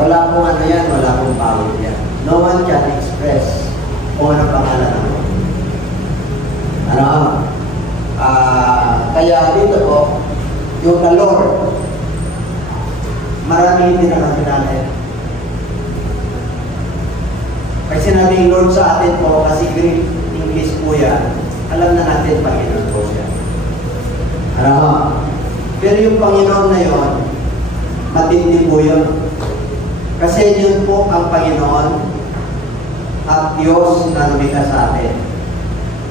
Wala pong ano yan, wala pong power yan. No one can express kung ano pangalan ng Lord. Ano? Kaya dito po, yung the Lord, marami hindi nakakilala yan. Pag sinabing Lord sa atin po, kasi Greek, English po yan, alam na natin Panginoon po siya. Ano? Pero yung Panginoon na yon, matindi po yun. Kasi yun po ang Panginoon at Diyos na lumikha sa atin.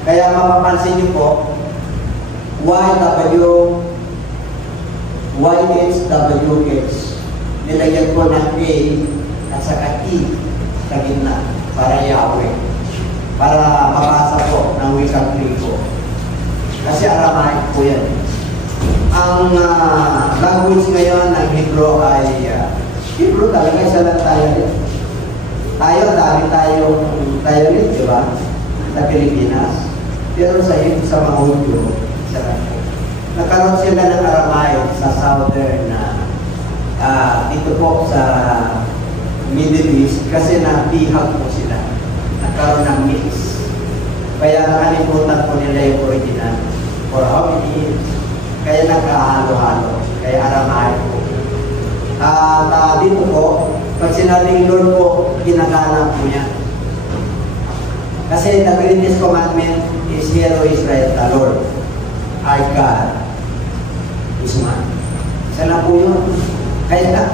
Kaya mapapansin niyo po, YHWH, nilagyan po ng A at saka E sa gitna para Yahweh. Para mabasa po ng wikang Griego. Kasi Aramaic po yan. Ang language ngayon ng Hebrew ay Hebrew talaga, isa lang tayo rin. Dami tayo rin, di ba? Sa Pilipinas. Pero sa mga Hudyo, isa lang. Nagkaroon sila ng Aramaic sa southern dito po sa Middle East kasi nabihag po sila. Nagkaroon ng mix. Kaya nakalimutan po nila yung original. For how many years? Kaya nagkahalo-halo. Kaya Aramaic po. At dito po, pag sinabing Lord po, ginagalang po niya. Kasi the greatest commandment is Hear, O Israel, the Lord, our God, is one. Isa na po yun. Kaya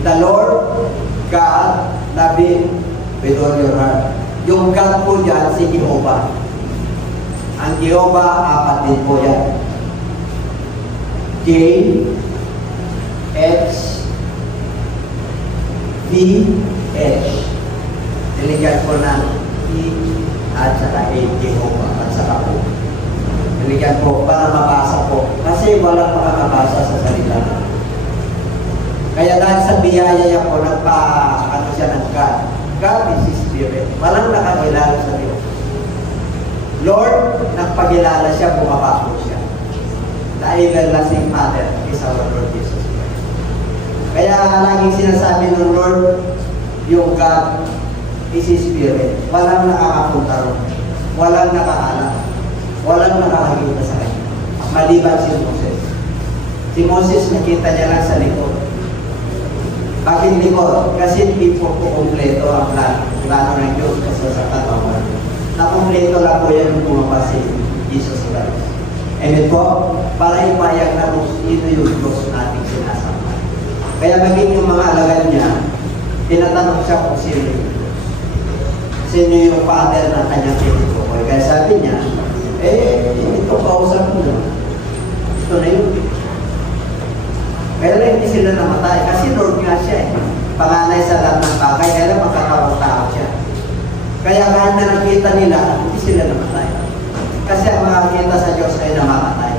the Lord, God, love Him with all your heart. Yung God po dyan, si Jehovah. Ang Jehovah, apat din po yan. J, X, V, H. Niligyan ko ng E at saka A, Jehovah, at saka po. Niligyan po para mabasa po. Kasi walang makakabasa sa salita. Kaya dahil sa biyaya niya po, ano siya ng God. God is His Spirit. Walang nakakilala sa Diyos. Lord, nagpagilala siya, bumaba po siya. The everlasting Father is our Lord Jesus Christ. Kaya laging sinasabi ng Lord, yung God is His Spirit. Walang nakakapunta ron. Walang nakakaalam. Walang nakakakita sa kanya. Maliban si Moses. Si Moses nakita niya lang sa likod. Bakit likod? Kasi hindi po kumpleto ang plano ng Diyos kasi sa katawan. Na-kumpleto lang po yan yung bumaba si Jesus Christ. Amen po? Para ipayag na kung sino yung Diyos nating sinasama. Kaya maging yung mga alagad niya, tinatanong siya kung sino yung Diyos. Sino yung Father na kanyang tinutukoy. Kaya sabi niya, ito kausap mo naman. Ito na yun. Kaya hindi sila namatay. Kasi Lord nga siya eh. Panganay sa lahat ng bagay, kaya magkatawang tao siya. Kaya kahit na nakita nila, hindi sila namatay. Kasi ang makakita sa Diyos ay namamatay.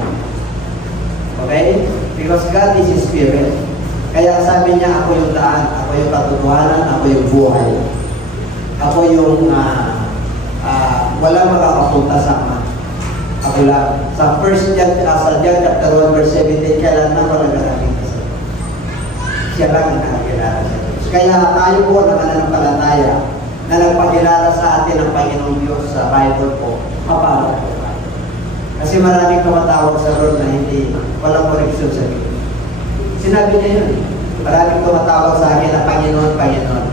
Okay? Because God is His Spirit. Kaya sabi niya, ako yung daan, ako yung katotohanan, ako yung buhay. Ako yung walang makakapunta sa Ama. Ako lang. Sa John chapter 1 verse 17, kailan na walang nakakita sa Diyos. Siya lang ang nakakilala sa Diyos. Kaya tayo po na mananampalataya na nagpakilala sa atin ang Panginoong Diyos sa Bible po, mapalad po tayo. Kasi maraming tumatawag sa Lord na hindi, walang koneksyon sa Diyos. Sinabi niya yun. Maraming tumatawag sa akin na Panginoon, Panginoon.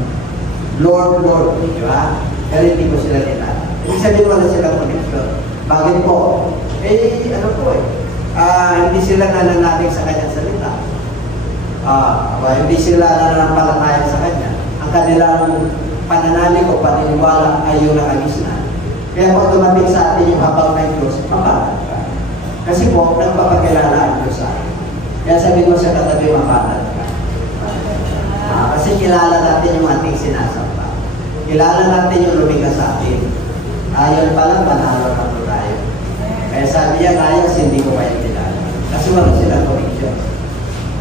Lord, Lord. Di ba? Pero hindi ko sila nila. Ibig sabihin wala silang koneksyon. Bakit po? Ano po hindi sila nananalig sa kanyang salita. Hindi sila nananampalataya sa kanya. Ang kanilang pananalig o paniniwala ay yung nakagis na. Kaya pag dumating sa atin yung habang ng Diyos, mapalat ka. Kasi po, nagpapakilala ang Diyos sa atin. Kaya sabi ko sa katabi, mapalat ka. Kasi kilala natin yung ating sinasamba. Kilala natin yung lumika sa atin. Ayon pa lang, panalo na po tayo. Kaya sabi niya, tayo kasi hindi ko kayo kilala. Kasi wala silang connection.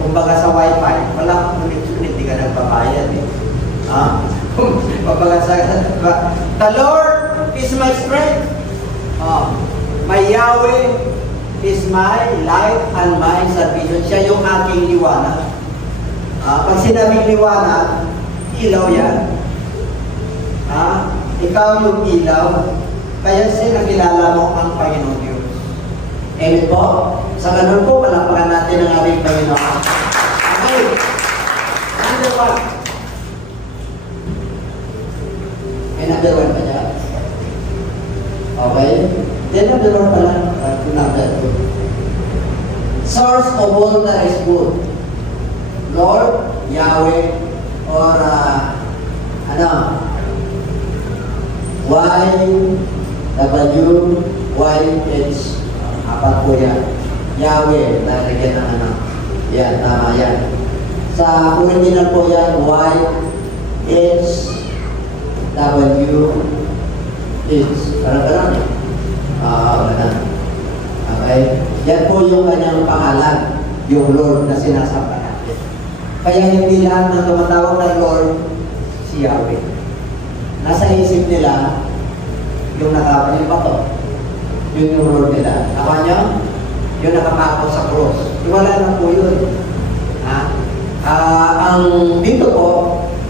Kung baga sa wifi, wala kang connection, hindi ka nagpabayad eh. Pagbaga sa the Lord is my strength. My Yahweh is my light and my salvation. Siya yung aking liwanag. Pag sinabing liwanag, ilaw yan. Ikaw yung ilaw, kaya sinakilala mo ang Panginoon Diyos. Amen po? Sa ganun po, palapakan natin ang ating Panginoon. Okay. Number 1. May number 1 pa dyan? Okay. Then number 1 pala. Number 2. Source of all that is good. Lord, Yahweh, or Y-W-Y-H, apat po yan. Yahweh, nalagyan ng yan, tama yan. Sa original po yan, Y-H-W-H. Parang ganun. Okay? Yan po yung kanyang pangalan, yung Lord na sinasamba natin. Kaya hindi lahat ng tumatawag na Lord, si Yahweh. Nasa isip nila, yung nakapanin pa to. Yun yung Lord nila. Ako nyo? Yung nakapako sa cross. Wala na po yun. Ang dito po,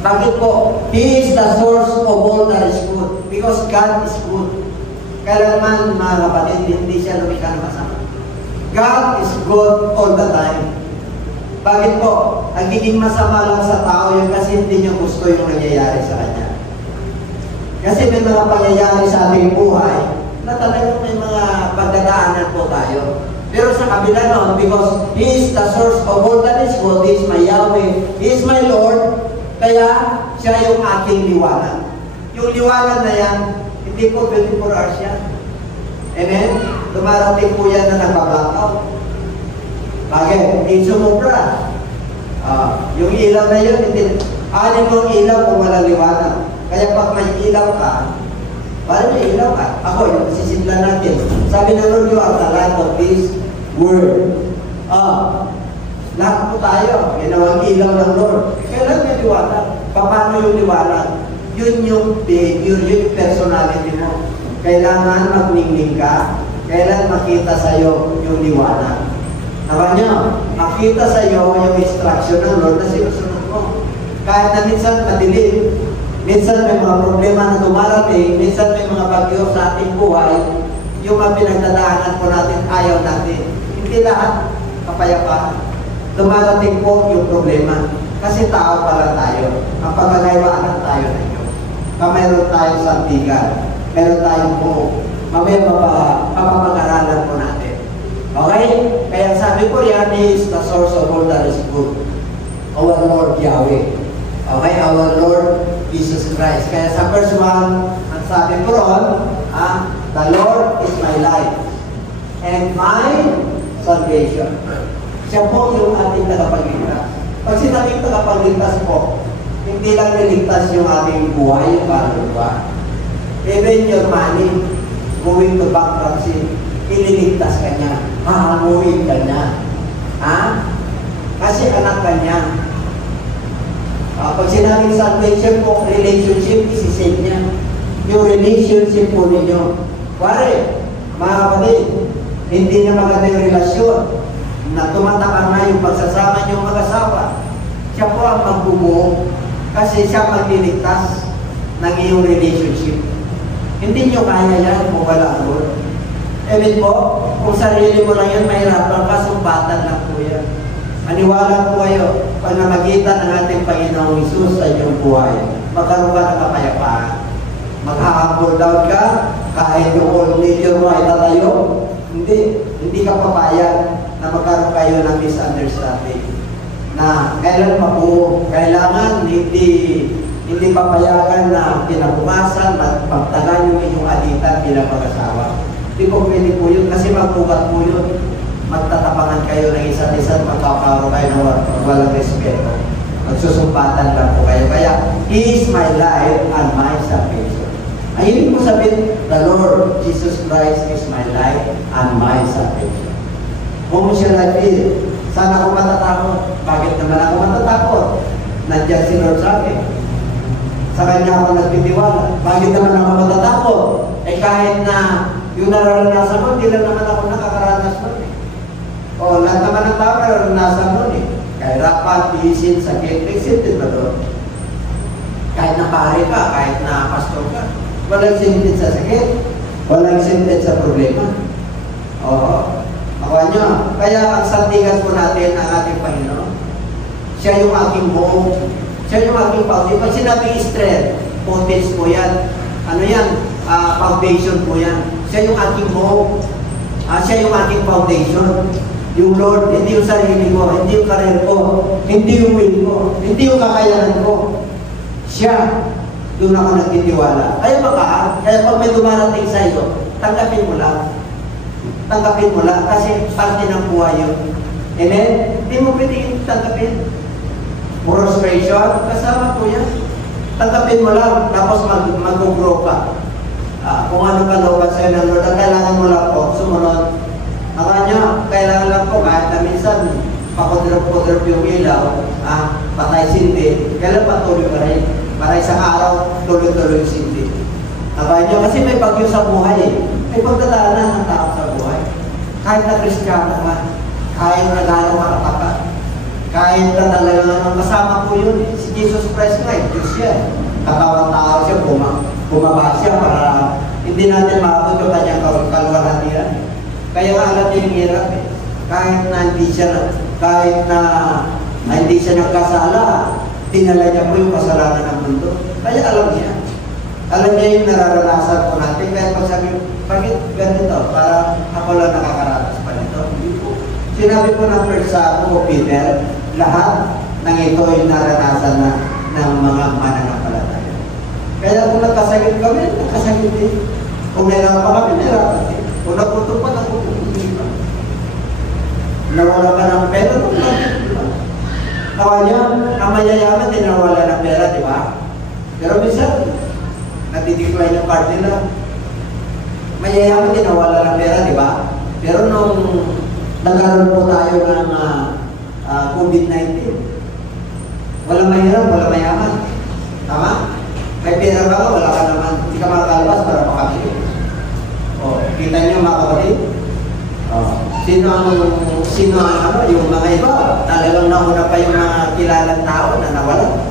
bakit po? He is the source of all that is good. Because God is good. Kailanman, mga kapatid, hindi siya lumikha na masama. God is good all the time. Bakit po? Nagiging masama lang sa tao yun kasi hindi niya gusto yung nangyayari sa kanya. Kasi may mga pangyayari sa ating buhay na talagang may mga pagdadaanan po tayo. Pero sa kabila noon, because He is the source of all that is good, He is my Yahweh, He is my Lord, kaya siya yung ating liwanag. Yung liwanag na yan, hindi po 24 hours yan. Amen? Dumarating po yan na nagpa-blackout. Bakit? Hindi sumubra. Yung ilaw na yun, anin mo ang ilaw kung wala liwanag. Kaya pag may ilaw ka, parang may ilaw ka. Ako, yung sisiplan natin. Sabi ng Lord, you are the light of this world. Lahat po tayo, ginawang ilaw ng Lord. Kailan may liwanag? Paano yung liwanag? Yun yung behavior, yun yung personality mo. Kailangan magningning ka, kailan makita sa'yo yung liwanag. Naman nyo, makita sa'yo yung instruction ng Lord na sinusunod mo. Kahit na minsan madilim, minsan may mga problema na dumarating, minsan may mga bagyo sa ating buhay, yung mga pinagdadaanan po natin, ayaw natin. Hindi lahat kapayapaan. Dumarating po yung problema. Kasi tao pala tayo. Ang pagkakaiwaan tayo na inyo. Mayroon tayong santigan. Meron tayong buo. Mamaya mapapag-aralan po natin. Okay? Kaya sabi ko yan is the source of all that is good. Our Lord Yahweh. Okay? Our Lord Jesus Christ. Kaya sa verse 1, ang sabi ko ron, the Lord is my life and my salvation. Siya po yung ating tagapagligtas. Pag sinabing tagapagligtas po, hindi lang niligtas yung ating buhay, yung kaluluwa. Even your money, going to bankruptcy, ililigtas ka niya. Hahanguin ka niya. Kasi anak ka niya. Pag sinabing salvation po, relationship, isisave niya. Yung relationship po ninyo. Pare, mga kapatid, hindi niya maganda yung relasyon na tumatakang na yung pagsasama niyong mag-asawa. Siya po ang magbubuo kasi siya magliligtas ng iyong relationship. Hindi niyo kaya yan kung wala ang Lord. Amen po, kung sarili mo lang yan, mahirapan ka, sumbatan lang po yan. Maniwala po kayo, pag namagitan ng ating Panginoong Hesus sa inyong buhay, magkaroon ka ng kapayapaan. Mag-humble down ka, kahit yung old nature mo ay tatayo, hindi ka papayag na magkaroon kayo ng misunderstanding. Na kailan mabuo, kailangan hindi papayagan na kinabukasan at pagtagan yung inyong alitan bilang mag-asawa. Hindi po pwede po yun kasi magbukat po yun. Magtatapangan kayo ng isa't isa, magkakaroon kayo ng walang respeto. Magsusumpatan lang po kayo. Kaya, He is my life and my salvation. Ang ibig po sabihin, the Lord Jesus Christ is my life and my salvation. Kung siya nag-feel, saan ako matatakot? Bakit naman ako matatakot? Nandiyan si Lord sa akin. Sa Kanya ako nagtitiwala. Bakit naman ako matatakot? Kahit na yung nararanasan ko, hindi lang naman ako nakakaranas nun . Lahat naman ng tao nararanasan nun . Kahirapan, kapat, isin, sakit, exempted ba doon? Kahit na pare ka, kahit na pastor ka, walang exempted sa sakit, walang exempted sa problema. Oo. Awa nyo, kaya ang sandigan po natin ang ating Panginoon. Siya yung aking buong, siya yung aking foundation. Pag sinabing strength, footage po yan. Ano yan? Foundation po yan. Siya yung aking buong. Siya yung aking foundation. Yung Lord, hindi yung sarili ko, hindi yung karir ko, hindi yung will ko, hindi yung kakayanan ko. Siya, doon ako nagtitiwala. Kaya pag may dumarating sa iyo, tanggapin mo lang. Tanggapin mo lang kasi parte ng buhay yun. Amen? Hindi mo pwedeng tanggapin. Frustration, kasama po yan. Tanggapin mo lang, tapos mag-grow ka. Kung ano ka loban sa'yo ng Lord, kailangan mo lang po, sumunod. Kailangan lang po, kahit na minsan, pakodrop-kodrop yung ilaw, patay sindi, kailan patuloy ka rin. Para isang araw, tuloy-tuloy yung sindi. Kasi may bagyo sa buhay eh. May pagdadaanan ng tao sa buhay. Kahit na Kristiyano ka, kahit na gano'ng makatapat, kahit na talagang kasama po yun, si Jesus Christ nga, Diyos yan. Katawang tao siya, bumaba siya para hindi natin maabot yung kanyang kaluwalhatian. Kaya nga alam niya yung hirap eh. Kahit na hindi siya nagkasala, tinala niya po yung kasalanan ng mundo. Kaya alam niya. Alam niya yung nararanasan po natin. Kaya pag sabi, bakit ganito? Para ako lang nakakaranas pa nito. Sinabi po ng first sa Peter, lahat ng ito ay naranasan na ng mga mananampalataya. Kaya kung nagkasakit kami, nagkasakit din. Kung meron pa kami, meron din. Kung naputo pa, naputo pa. Nawala ka ng pera, diba? Kawanya, ang mayayaman din nawala ng pera, di ba? Pero minsan, natidecline yung card nila. Mayayaman din nawala ng pera, di ba? Pero nung nagkaroon po tayo ng COVID-19, walang mahirap, walang mayaman. Tama? May pera ka, wala ka naman. Hindi ka makakalabas para makabili. Kita niyo mga kapatid? Sino yung mga iba, talagang nauna pa yung mga kilalang tao na nawala.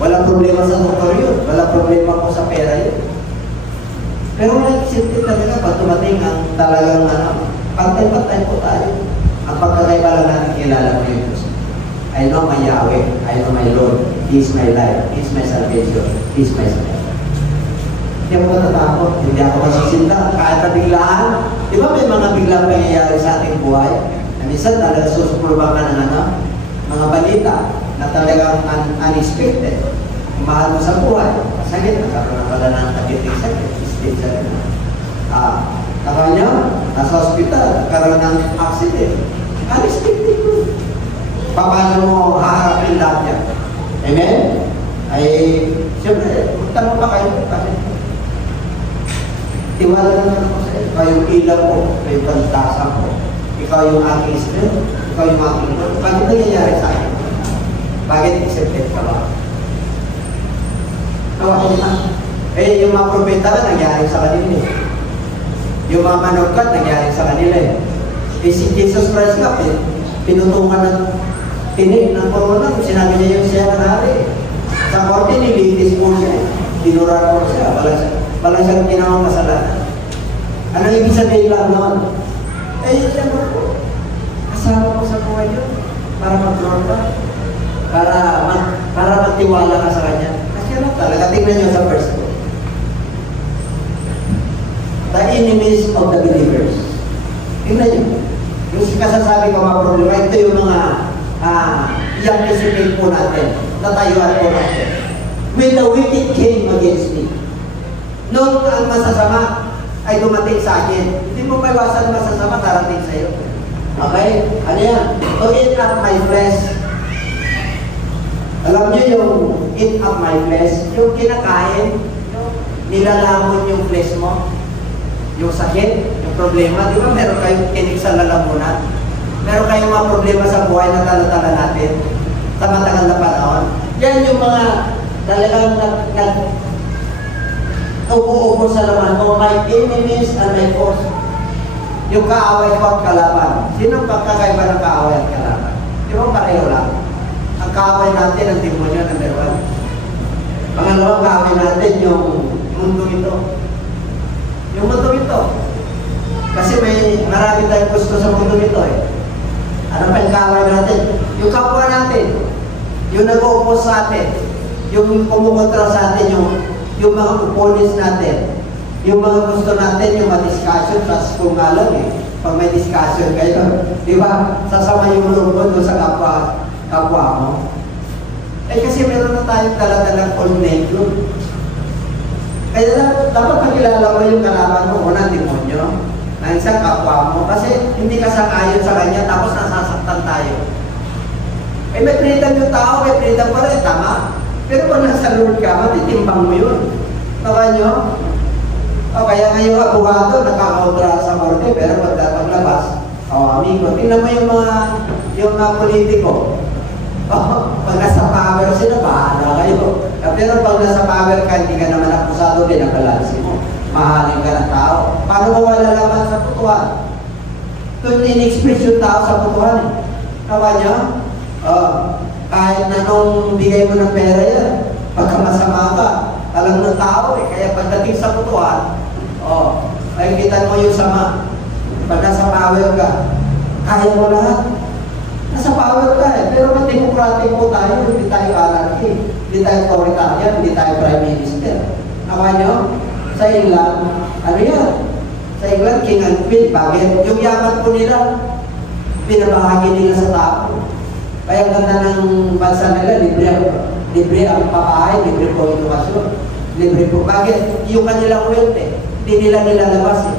Walang problema sa doktor yun. Walang problema po sa pera yun. Pero nag-isip din talaga pag tumating ang talagang pantay-pantay po tayo. Ang pagkakaiba lang natin kilala ko yun. I know my Yahweh. I know my Lord. He is my life. He is my salvation. He is my salvation. Hindi ako matatakot, hindi ako masisinta, kahit na biglaan. Di ba may mga biglang pangyayari sa ating buhay? Na minsan talaga susukulban ka ng mga balita na talagang unexpected. Kung mahal mo sa buhay, masakit, nagkaroon na pala ng kapiting sakit, stage sa rin. Nakanya, nasa hospital, nagkaroon ng accident. Unexpected mo. Paano mo haharapin lahat yan? Amen? Ay, siyempre, magtanong pa kayo, tiwala naman ako sa iyo. Ikaw yung ilaw ko, ikaw yung pantasan ko. Ikaw yung aking strength, ikaw yung aking Lord. Bakit nangyayari sa akin? Bakit accepted ka ba? Tawag na. Yung mga propeta ka, nangyari sa kanila eh. Yung mga manogkat, nangyari sa kanila eh. Si Jesus Christ nga, pinutungan ng tinig ng corona. Sinabi niya yung siya ng hari. Sa korte, nilitis po siya. Dinura ko siya. Walang siyang ginawang kasalanan. Anong ibig sabihin lang noon? Siya mo, kasama ko sa buhay yun. Para mag-grow ka. Para magtiwala ka sa kanya. Kasi ano talaga, tingnan nyo sa verse ko. The enemies of the believers. Tingnan nyo. Yung kasasabi ko mga problema, ito yung mga i-anticipate po natin. Natayuan po natin. When the wicked came against me, noong ang masasama ay dumating sa akin, hindi mo maiwasan masasama darating sa iyo. Okay? Ano yan? To eat up my flesh. Alam niyo yung eat up my flesh, yung kinakain, yung nilalamon yung flesh mo, yung sakit, yung problema. Di ba meron kayong kinig sa lalamunan? Meron kayong mga problema sa buhay na tala-tala natin sa matagal na panahon. Yan yung mga talagang upo-upo sa laman mo, my enemies and my foes. Yung kaaway ko at kalaban. Sino ang pagkakaiba ng kaaway at kalaban? Di ba ba pareho lang? Ang kaaway natin, ang demonyo, number 1. Pangalawang kaaway natin, yung mundo ito. Yung mundo ito. Kasi marami tayong gusto sa mundo ito eh. Ano pa yung kaaway natin? Yung kapwa natin. Yung nag-uupos sa atin. Yung kumukontra sa atin, yung mga opponents natin. Yung mga gusto natin, yung ma-discussion, tapos kung alam eh, pag may discussion kayo, di ba, sasama yung loob mo doon sa kapwa mo. Eh kasi meron na tayong dala-dalang all negro. Kaya dapat makilala mo yung kalaban mo, unang demonyo, na isang kapwa mo, kasi hindi ka sangayon sa kanya, tapos nasasaktan tayo. Eh may freedom yung tao, may freedom pa rin, tama? Pero kung nasa Lord ka, matitimbang mo yun. Tawa nyo? O kaya ngayong abogado, nakakontra sa korte, pero paglabas, amigo, tingnan mo yung mga politiko. Pag nasa power sila, bahala kayo. Pero pag nasa power ka, hindi ka naman akusado din ang balansi mo. Mahalin ka ng tao. Paano mo malalaman sa putuhan? Ito in-express yung tao sa putuhan eh. Tawa nyo? Kahit na nung bigay mo ng pera yan, pagka masama ka, alam ng tao eh. Kaya pagdating sa putuhan, makikita mo yung sama. Pag nasa power ka, kaya mo lahat. Nasa power ka eh. Pero may democratic po tayo, hindi tayo anarchy, hindi tayo authoritarian, hindi tayo prime minister. Nakuha nyo? Sa England, ano yan? Sa England, king and queen, bakit? Yung yaman po nila, pinabahagi nila sa tao. Kaya ganda ng bansa nila, libre ang papahay, libre po edukasyon, libre po. Bakit? Yung kanilang wealth eh, hindi nila nilalabas eh.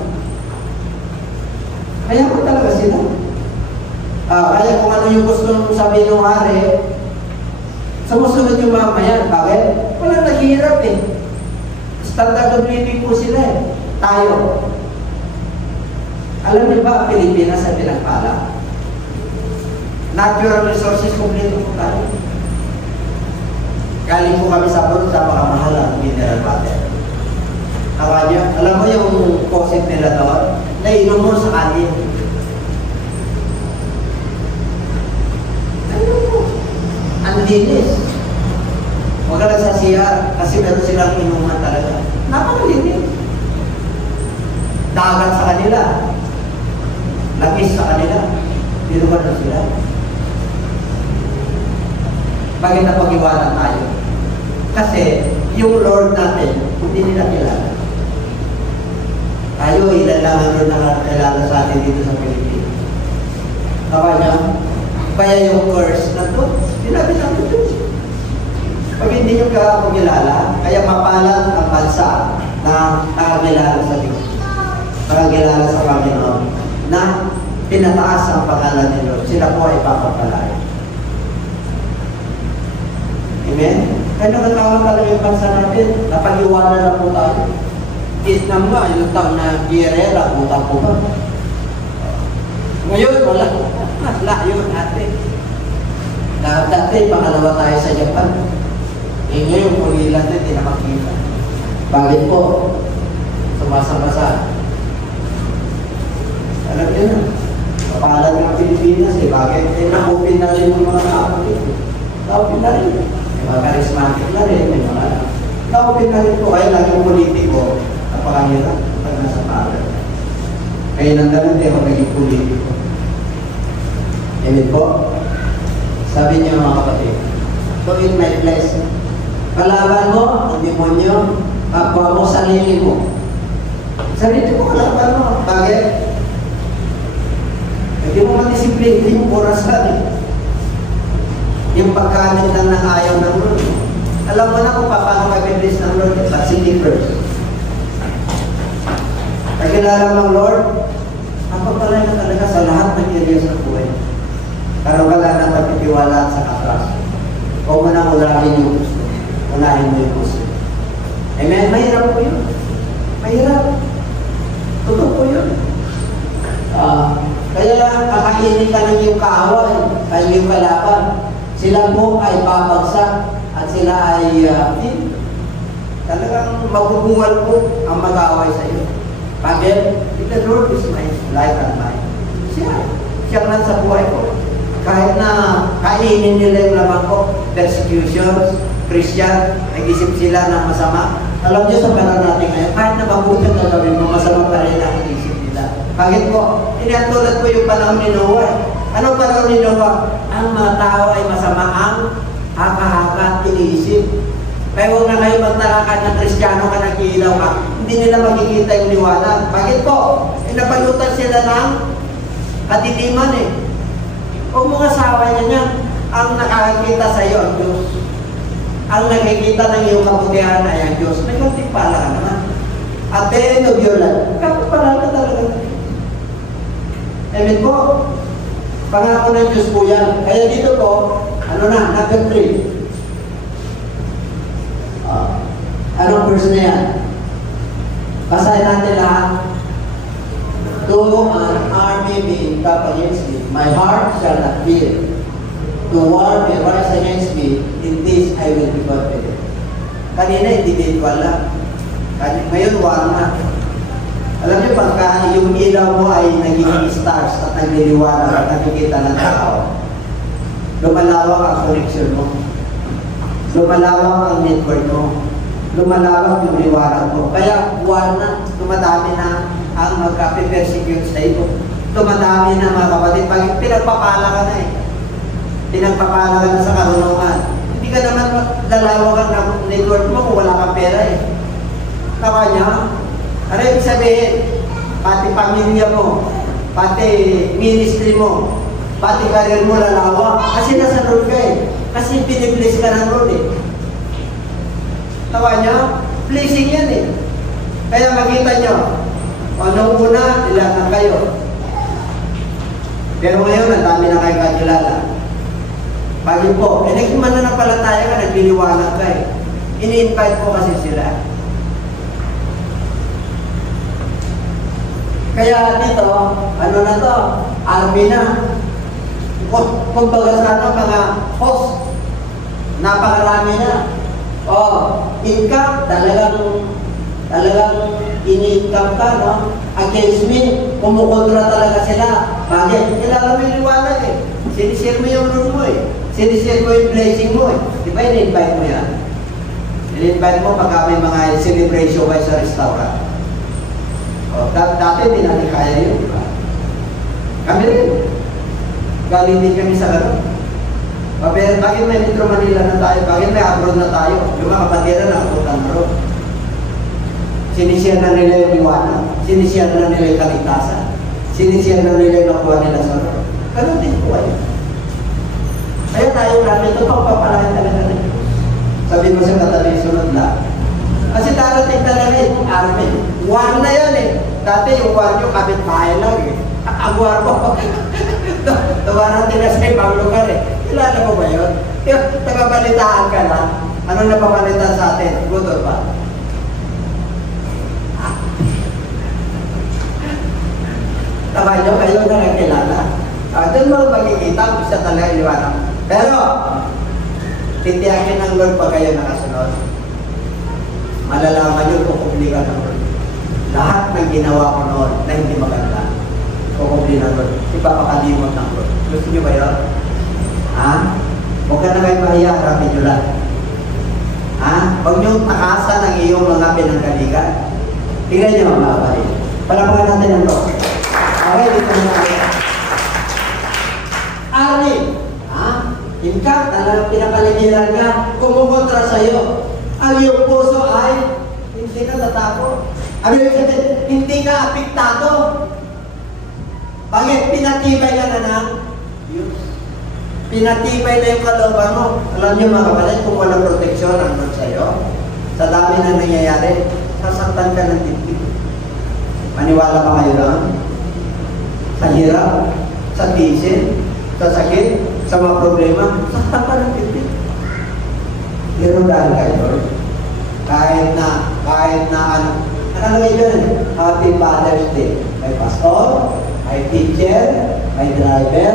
Kaya po talaga sila. Kaya kung ano yung gusto sabihin ng hari, sumusunod yung mamayan. Bakit? Walang naghihirap eh. Standard of living po sila eh. Tayo. Alam niyo ba, Pilipinas ay pinagpala? Natural resources, kompleto po tayo. Galing po kami sa Bron, napakamahal ang mineral water. Tawa niyo, alam mo yung concept nila doon? Nainom mo sa kanin. Ano po? Ang linis. Huwag ka nagsasiyar kasi meron silang inuman talaga. Napakalinis. Dagat sa kanila. Langis sa kanila. Dinuman na sila. Bakit napag-iwanan tayo? Kasi yung Lord natin, hindi nila kilala. Tayo, ilan lang ang Lord na nakakilala sa atin dito sa Pilipinas. Tawa niya? Kaya yung curse na to, sinabi natin Diyos. Pag hindi nyo kakilala, kaya mapalan ang bansa na nakakilala sa Diyos. Nakakilala sa Panginoon na pinataas ang pangalan ni Lord. Sila po ay papapalain. Amen? Kaya nakatawag talaga yung bansa natin. Napag-iwanan na po tayo. Vietnam nga, yung taon na Guerrera, utang po ba? Ngayon, wala. Layo natin. Dati, pangalawa tayo sa Japan. Ngayon, kung ilan din, hindi na makita. Bakit po? Sumasama-sa. Alam niyo na. Kapalan ng Pilipinas eh. Bakit? Na-open na rin yung mga nakapagin. Na-open na rin. May mga charismatic na rin. May mga na-open na rin po. Kaya laging politiko. Napakahirap pag nasa power. Kaya nandalan din ako naging politiko. Amen po. Sabi niyo mga kapatid, so in my place, kalaban mo, ang demonyo, kapwa mo, sarili mo. Sarili mo, kalaban mo. Bakit? Hindi mo matisiplin, hindi mo orasan eh. Yung pagkanin lang ng ayaw ng Lord. Alam mo na kung paano mag-bless ng Lord, but seek first. Pagkilala ng Lord, ako pala na talaga sa lahat ng areas ng buhay. Pero wala na pagtitiwala sa katras. O mo nang ulahin yung gusto. Unahin mo yung gusto. Amen? Mahirap po yun. Mahirap. Totoo po yun. Kaya kakainin ka ng iyong kaaway, ay iyong kalaban. Sila po ay babagsak at sila ay talagang magbubungal po ang mag-aaway sa iyo. Bakit? The Lord is my light and mine. Siya lang sa buhay ko. Kahit na Kainin nila yung laman ko. Persecutions, Christian, nag-isip sila ng masama. Alam niyo sa panahon natin ngayon, kahit na mabuti ang gagawin mo, masama pa rin ang isip nila. Bakit po? Inatulad ko yung panahon ni Noah. Anong panahon ni Noah? Ang mga tao ay masama ang haka-haka at iniisip. Kaya huwag na kayo magtalakan ng Kristiyano ka nag-iilaw ka. Hindi nila makikita yung liwanag. Bakit po? Napalutan sila ng katitiman eh. Huwag mo asawa niya niya. Ang nakakita sa iyo ang Diyos. Ang nakikita ng iyong kabutihan ay ang Diyos. May kunting pala ka naman. At the end of your life, kapapala ka talaga. Amen po. Pangako ng Diyos po yan. Kaya dito po, ano na, number 3. Anong verse na yan? Basahin natin lahat. Though an army be encamped against me, my heart shall not fear. To war may rise against me, in this I will be confident. Kanina, individual lang. Ngayon, war na. Alam niyo, pagka yung ilaw mo ay nagiging stars at nagliliwanag at nakikita ng tao, lumalawak ang connection mo. Lumalawak ang network mo. Lumalawak yung liwanag mo. Kaya, war na. Tumadami na ang magka-persecute sa iyo. Tumadami na mga kapatid. Pag pinagpapala ka na eh. Pinagpapala ka na sa karunungan. Hindi ka naman lalawak ang network mo kung wala kang pera eh. Tawa niya, ano yung sabihin? Pati pamilya mo, pati ministry mo, pati career mo lalawak. Kasi nasa road ka eh. Kasi pinibliss ka ng road eh. Tawa niya, blessing yan eh. Kaya makita niyo, nung una, ilan na kayo. Pero ngayon, ang dami na kayo kakilala. Bagay po, naging mananampalataya ka, nagliliwanag ka eh. Ini-invite po kasi sila. Kaya dito, ano na to? Army na. Kung baga sana mga host, napakarami na. Income, talagang ini-income ka, no? Against me, kumukontra talaga sila. Bakit? Kilala mo yung liwanag eh. Sinishare mo yung room mo eh. Sinishare mo yung blessing mo eh. Di ba in-invite mo yan? In-invite mo pagka may mga celebration kayo sa restaurant. Dati hindi natin kaya yun, di ba? Kami rin. Galing din kami sa gano'n. Bakit may Metro Manila na tayo? Bakit may abroad na tayo? Yung mga kapatira na abutan na ron. Sinishare na nila yung liwanag. Sinishare na nila yung kaligtasan. Sinishare na nila yung nakuha nila sa ron. Ganun din po kayo. Kaya tayo namin ito, pagpapalahin talaga na. Sabi mo sa katabi, sunod lang. Kasi darating talaga yung army. War na yan eh. Dati yung war nyo, kapit-bahay lang eh. Ang war mo. Tawarating na sa ibang lugar eh. Kilala mo ba yun? Tagabalitaan ka na. Anong napapalitan sa atin? Gusto pa? Tabay nyo, kayo na nakilala. Doon mo makikita kung siya talaga iliwanag. Pero, titiyakin ng Lord pa kayo nakasunod. Malalaman nyo kung kumplikan ng Lord. Lahat ng ginawa ko noon na hindi maganda, kukumpli ng Lord. Ipapakalimot ng Lord. Gusto nyo ba yun? Ha? Huwag ka na kayo mahiya, harapin nyo lang. Ha? Huwag nyo takasan ang iyong mga pinanggaligan. Tingnan nyo mga kapatid. Palapakan natin ang Lord. Okay, dito na tayo. Ari, ha? Inka, talagang pinapaligiran ka, kumukontra sa'yo. Ang iyong puso ay hindi ka tatakot. Ang iyong sabihin, hindi ka apektado. Bakit? Pinatibay ka na ng Diyos. Pinatibay na yung kalooban mo. Alam niyo mga kapatid, kung walang proteksyon ang Lord sa'yo, sa dami na nangyayari, sasaktan ka ng dibdib. Maniwala pa kayo lang? Sa hirap, sa tisin, sa sakit, sa mga problema, saktan ka ng dibdib. Pero dahil kayo, Lord, kahit na ano naman yun? Happy Father's Day. May pastor, may teacher, may driver,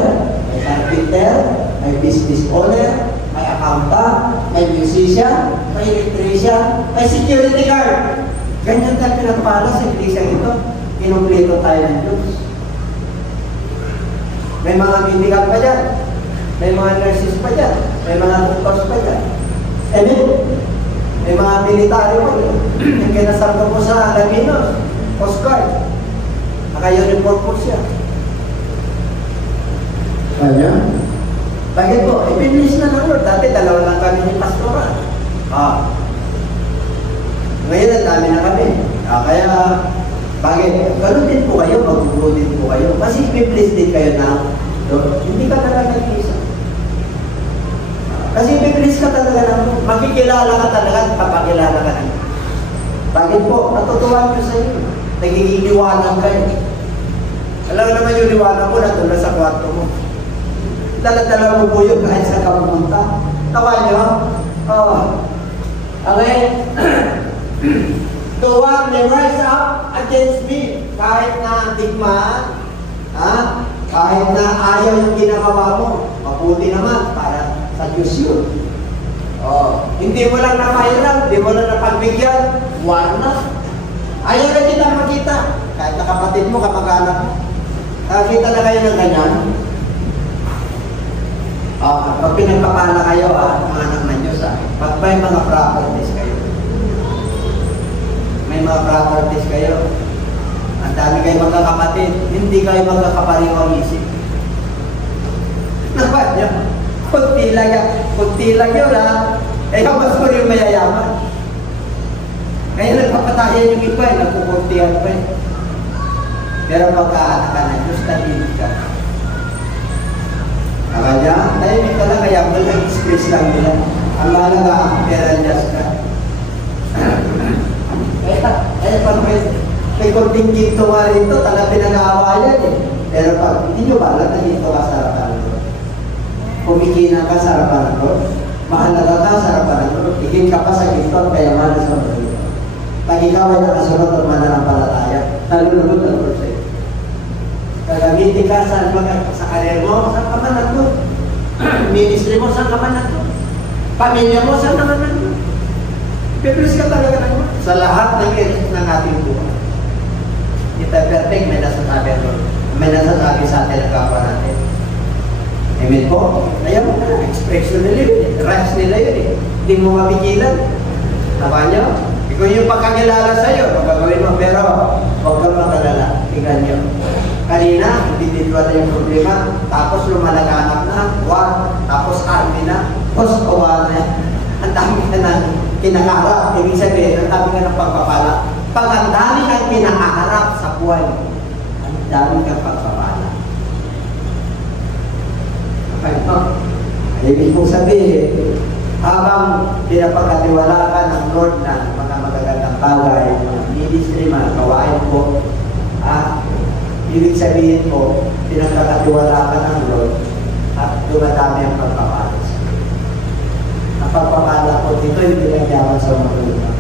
may carpenter, may business owner, may accountant, may musician, may electrician, may security guard. Ganyan tayo pinagpala sa iglesia ito. Kinumpleto tayo ng Diyos. May mga bindigan pa dyan. May mga nurses pa dyan. May mga doctors pa dyan. Amen? May mga military pa dyan. Yung kinasarga po sa Laminos, Coast Guard. Naka-uniform po siya. Kanya? Bakit po? Ibilis na ng Lord. Dati dalawa lang kami ni Pastora. Ngayon ang dami na kami. Kaya, bakit? Ganun din po kayo, maguguro din po kayo. Kasi ibilis din kayo na, Lord, hindi ka talaga nag-isa. Kasi ibilis ka talaga na, makikilala ka talaga at papakilala ka na. Bakit po? Natutuwa nyo sa iyo. Nagiging liwanag kayo. Alam naman yung liwanag mo na tulad sa kwarto mo. Dala-dala mo po yun kahit sa kapumunta. Tawa nyo? Okay? The one may rise up against me. Kahit na digmaan, kahit na ayaw yung ginagawa mo, mabuti naman para sa Diyos yun. Hindi mo lang napairam, hindi mo lang napagbigyan, war na. Ayaw na kita makita. Kahit na kapatid mo, kamag-anak mo. Nakakita na kayo ng ganyan. Pag pinagpapala kayo, mga anak ng Diyos, pag may mga properties kayo, may mga properties kayo, ang dami kayo magkakapatid, hindi kayo magkakaparihong isip. Naman niyo, kunti lang yun mas ko rin mayayaman. Kaya nagpapatayan yung iba, nagpupuntihan pa eh. Pero pagkaanak ka ng Diyos, tahimik ka. Kaya, tahimik ka lang, kaya mag-express lang nila. Ang mahalaga, ang pera Diyos ka. Kaya pag may konting ginto nga rito, talaga pinag-aawayan eh. Pero pag hindi nyo ba, naging ka sa harapan ng Lord. Kumikina ka sa harapan ng Lord. Mahalaga ka sa harapan ng Lord. Higit ka pa sa ginto ang kayamanan sa Lord. Pag ikaw ay nakasunod at mananampalataya, nalulunod ang Lord sa'yo. Gagamitin ka sa karir mo, saan ka man nandun? Ministry mo, saan ka man nandun? Pamilya mo, saan ka man nandun? Pipilis ka talaga naman sa lahat ng ating buhay. Hindi tayo perfect, may nasasabi ang Lord. May nasasabi sa atin ang kapwa natin. Amen po? Ayaw mo na, expression nila yun. Rights nila yun eh. Hindi mo mapigilan. Tama nyo? Kung yung pagkakilala sa'yo, magagawin mo, pero huwag kang makalala. Tingnan nyo. Kanina, individual na yung problema, tapos lumalaganak na, tapos army na, tapos kawa na. Ang dami ka na kinakaharap. Ibig sabihin, ang dami ka ng pagpapala. Pag ang dami kang kinakaharap sa buhay, ang dami kang pagpapala. Okay, no? Ibig kong sabihin, habang pinapagkatiwala ka ng Lord na mga magagandang bagay, mga ministry, mga kawain po, ibig sabihin po, pinapagkatiwala ka ng Lord at dumadami ang pagpapala. Ang pagpapala po dito, hindi lang yaman sa mga lupa.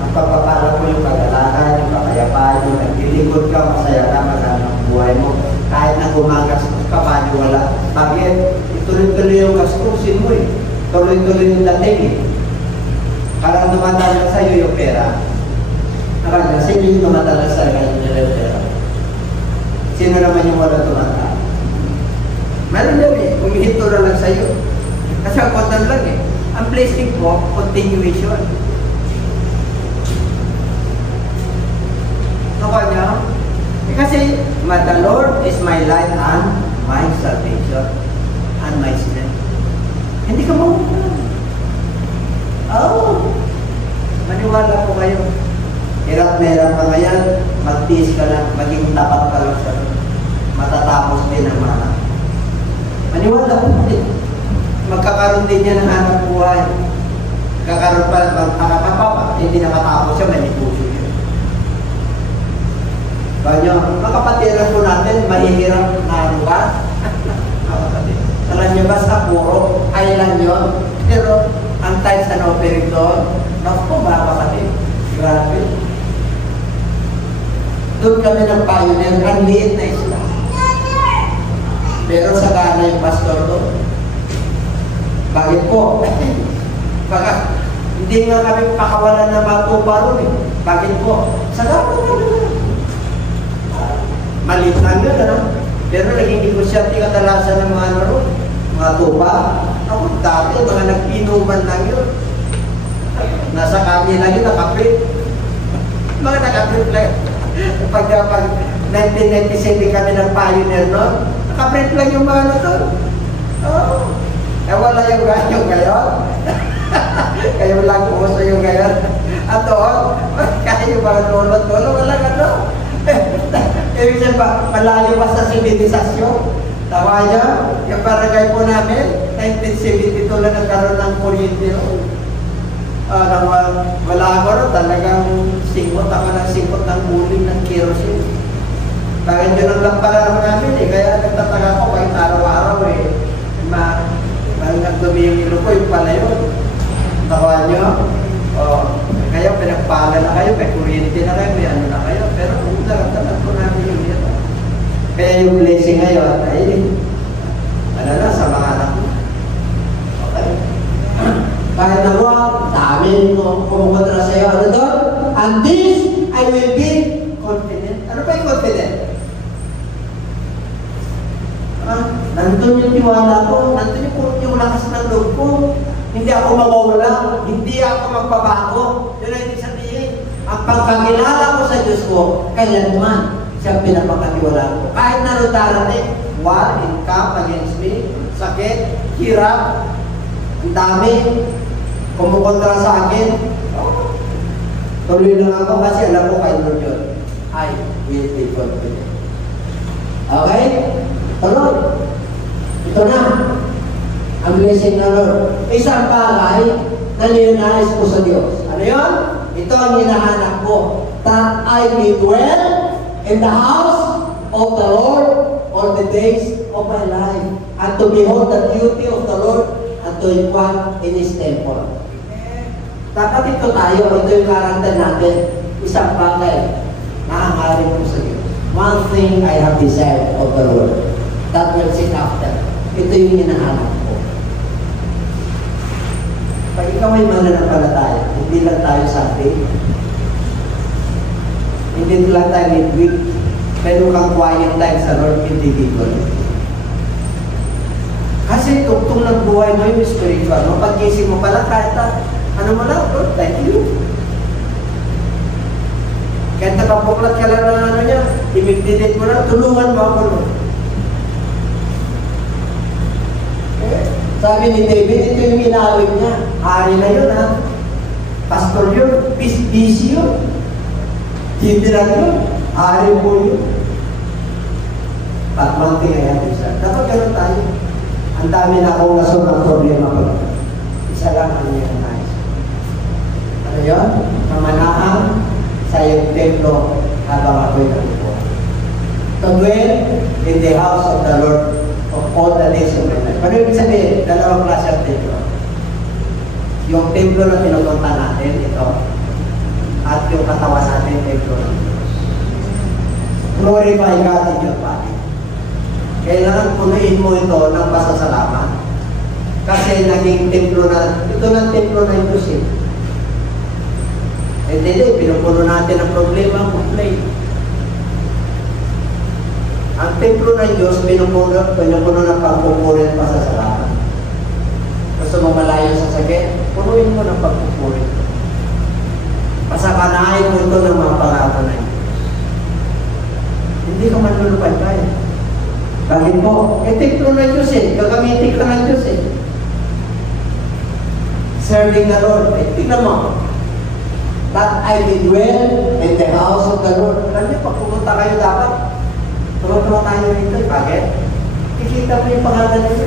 Ang pagpapala po yung kagalakan, yung kakayapaan, yung naglilingkod ka, masaya ka, maganda ang buhay mo. Kahit na gumagastos ka, wala. Bakit? Ituloy-tuloy yung gastusin mo eh. Tuloy-tuloy yung dating eh. Parang tumatala sa'yo yung pera. Nakala, sino yung tumatala sa'yo yung pera? Sino naman yung wala tumatala? Meron yan eh. Humihinto na lang sa'yo. Kasi ang kontan lang eh. Ang blessing po, continuation. Nakala niya? Kasi, the Lord is my light and my salvation and my strength. Hindi ka mahuhulan. Maniwala po kayo. Hirap na hirap ka ngayon, magtiis ka lang, maging tapat ka lang sa matatapos din ang mana. Maniwala po din. Magkakaroon din yan ng hanap buhay. Kakaroon pa, magkakapapa, hindi nakatapos siya, may negosyo yun. Kanya, makapatiran po natin, mahihirap na lugar. Alam nyo ba sa puro, island yun. Pero, ang times na operate doon, naku, baba kami. Grabe. Doon kami ng pioneer, ang liit na isla. Pero sa gana yung pastor doon. Bakit po? Baka, hindi nga kami pakawalan na matupa ron eh. Bakit po? Sa gana na. Maliit lang yun, ano? Pero naging negosyante kadalasan ng mga ano ron. mga tupa. Ako dati, mga nag-inuman lang yun. Nasa kami lang yun, nakapit. Mga nakapit lang. Pag 1997 kami ng pioneer noon, nakapit lang yung mga doon. Oo. Wala yung ganyo ngayon. Kayo lang uso yung ngayon. At doon, kaya yung mga lolo-lolo, walang ano. Ibig sabihin pa, malayo pa sa sibilisasyon. Tawa niya, yung barangay po namin, 1972 lang nagkaroon ng kuryente noon. Wala ko rin, talagang singkot ako ng singkot ng uling ng kerosene. Bakit yun ang lampara namin eh, kaya nagtataka ko kahit araw-araw eh. Nagdumi yung ilo ko, yung pala yun. Tawa niyo, kaya pinagpala na kayo, may kuryente na kayo, may ano na kayo, pero darat-darat po namin yung ito. Kaya yung blessing ngayon, ay, ano na, sa mga anak mo. Okay? Kahit na wag, dami kumukontra sa'yo, ano doon? And this, I will be confident. Ano ba yung confident? Nandun yung tiwala ko, nandun yung lakas ng loob ko. Hindi ako mawawala, hindi ako magbabago. Yun ang ibig sabihin. Ang pagkakilala ko sa Diyos ko, kailanman siya pinapakatiwalaan ko. Kahit na darating, war, income against me, sakit, hirap, ang dami, kumukontra sa akin. Tuloy lang ako kasi alam ko kay Lord yun. I will be confident. Okay? Tuloy. Ito na. Ang blessing na Lord. Isang bagay na nilunais ko sa Diyos. Ano yun? Ito ang hinahanap ko. That I may dwell in the house of the Lord all the days of my life, and to behold the beauty of the Lord, and to inquire in His temple. Dapat ito tayo, ito yung karakter natin. Isang bagay na hangarin ko sa Diyos. One thing I have desired of the Lord, that will seek after. Ito yung hinahanap ko. Pag ikaw ay mananampalataya, hindi lang tayo Sunday, hindi lang tayo midweek, pero kang quiet time sa Lord individual. Kasi tugtong ng buhay mo yung spiritual. Mapag-isip mo pala kahit ano mo lang, Lord, thank you. Kahit nakapuklat ka lang ng ano niya, imigdidate mo lang, tulungan mo ako, Lord. Sabi ni David, ito yung inawit niya. Hari na yun, ha? Pastor yun, busy yun. Hindi na yun, hari po yun. But one thing I have to say, dapat gano'n tayo. Ang dami na akong nasunod problema ko. Isa lang ang yung nais. Ano yun? Kamanahan sa iyong templo habang ako'y nabubuhay. To dwell in the house of the Lord of all the days of my life. Ano yung sabihin? Dalawang klase ang templo. Yung templo na pinupunta natin, ito. At yung katawan natin, templo ng Diyos. Glorify God in your body. Kailangan punuin mo ito ng pasasalamat. Kasi naging templo na, ito ng templo ng Diyos eh. Hindi, pinupuno natin ang problema, complain. Ang templo ng Diyos, pinupuno ng pagpupuri at pasasalamat. Gusto mo malayo sa sakit, punuin mo ng pagpupuri. Pasakanahin mo ito ng mga pangako na Diyos. Hindi ka manlulupad tayo. Bakit po? Templo ng Diyos eh. Gagamitin ka ng Diyos eh. Serving the Lord. Tignan mo. That I may dwell in the house of the Lord. Alam niyo, pag pumunta kayo dapat, tuwa tayo rito. Bakit? Kikita mo yung pangalan niyo.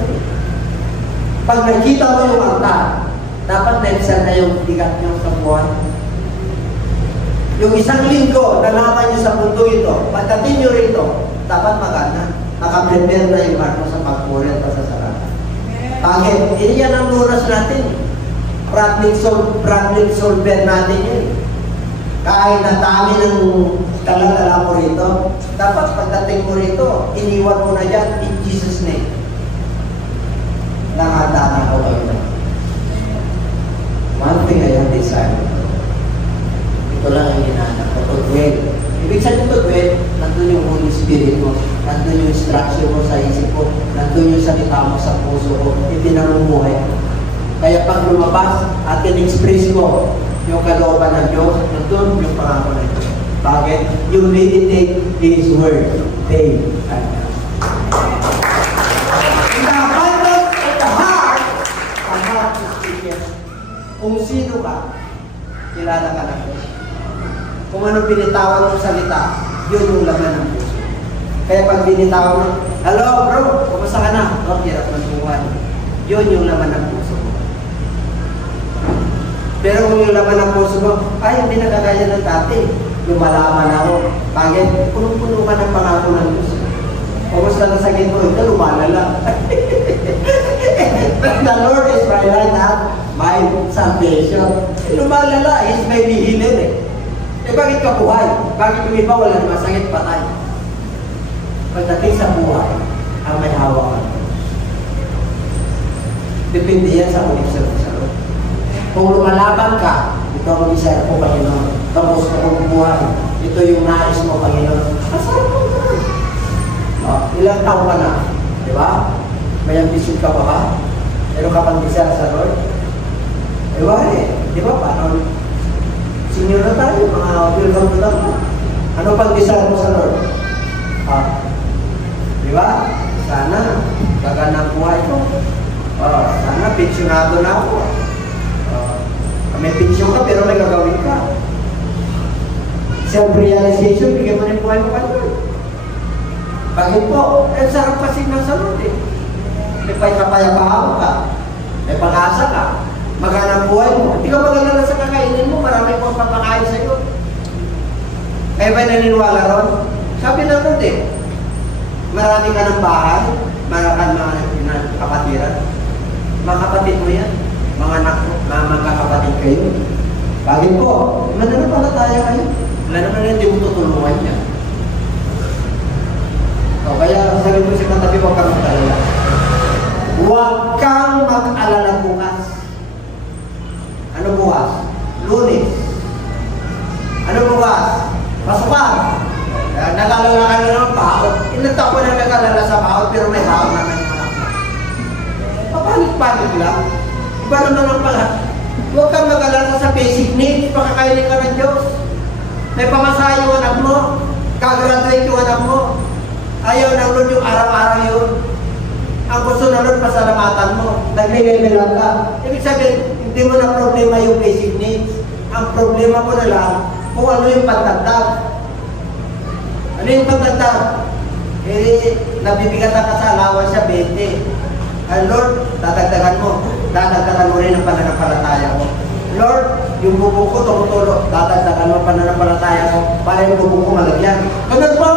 Pag nakita mo yung altar, dapat na-exam na yung bigat niyo sa buhay. Yung isang linggo, nalaman niyo sa mundo ito, pagdating niyo rito, dapat maganda. Nakaprepare na yung heart mo sa pagpuri at pasasalamat. Bakit? Hindi yan ang lunas natin. Problem solver natin yun. Kahit na dami ng dala-dala mo rito, dapat pagdating mo rito, iniwan mo na yan in Jesus' name. Nakahanda na ako kayo. One thing I have decided. Ito lang ang hinahanap ko. To dwell. Ibig sabihin to dwell, nandun yung Holy Spirit mo, nandun yung instruction mo sa isip mo, nandun yung salita mo sa puso ko, ipinamumuhay ko. Kaya pag lumabas at in-express ko yung kalooban ng Diyos, nandun yung pangako ng Diyos. Bakit? You meditate His Word day and night. In the abundance of the heart is speaketh. Kung sino ka, kilala ka ng Diyos. Kung ano binitawan mong salita, yun yung laman ng puso. Kaya pag binitawan mo, hello bro, kumusta ka na? Oh, hirap ng buwan. Yun yung laman ng puso mo. Pero kung yung laman ng puso mo, ay, hindi nakagaya ng dati. Lumalaman ako. Bakit? Punong-puno ka ng pangako ng Diyos. Kumusta na sakit mo, ito lumalala. The Lord is my light and my salvation. Lumalala, He's my healer eh. Eh bakit ka buhay? Bakit yung iba wala naman sakit, patay? Pagdating sa buhay, ang may hawak ka. Depende yan sa ulisyon sa Lord. Kung lumalaban ka, ito ang ulisyon ko, Panginoon. Tapos kung buhay, ito yung nais mo, Panginoon. Asarap mo na. Ilang taon ka na? Di ba? May ambisyon ka pa ba? Meron ka pang bisya sa Lord? Eh wala eh. Di ba? Paano? Senior na tayo, mga welcome to them. Ano pang bisya mo sa Lord? Di ba? Sana, gagana buhay ko. Sana, pensionado na ako. May pensyon ka, pero may gagawin ka. Self-realization, bigyan mo ng buhay mo ka Lord. Bakit po? Eh, sarap kasi ng salud eh. May kapayapaan ka. May pag-asa ka. Maghanang buhay mo. Hindi ka mag-alala sa kakainin mo, marami pong papakain sa iyo. Kaya ba naniniwala ron? Sabi na ron eh, marami ka ng bahay, marami ka ng kapatiran. Mga kapatid mo yan, mga anak mo, mga magkakapatid kayo. Bakit po? Mananampalataya kayo. Wala naman hindi mo tutulungan niya. O, kaya sabi mo sa katabi, huwag kang mag-alala. Huwag kang mag-alala bukas. Ano bukas? Lunes. Ano bukas? Pasukan. Nag-alala ka na ng baot. Ilang taon ko na nag-alala sa baot, pero may baot naman yung anak mo. Papalit-palit lang. Iba naman ang pala. Huwag kang mag-alala sa basic needs, pakakainin ka ng Diyos. May pamasahe yung anak mo, kagraduate yung anak mo. Ayaw ng Lord yung araw-araw yun. Ang gusto ng Lord, pasalamatan mo. Nag-level up ka. Ibig sabihin, hindi mo na problema yung basic needs. Ang problema mo na lang, kung ano yung pagdagdag. Ano yung pagdagdag? Eh, nabibigatan ka sa allowance sa 20. Ang Lord, dadagdagan mo. Dadagdagan mo rin ang pananampalataya mo. Lord, yung bubo ko tumutulo, dadagdagan mo ang pananampalataya mo para yung bubo ko malagyan. Ganun po!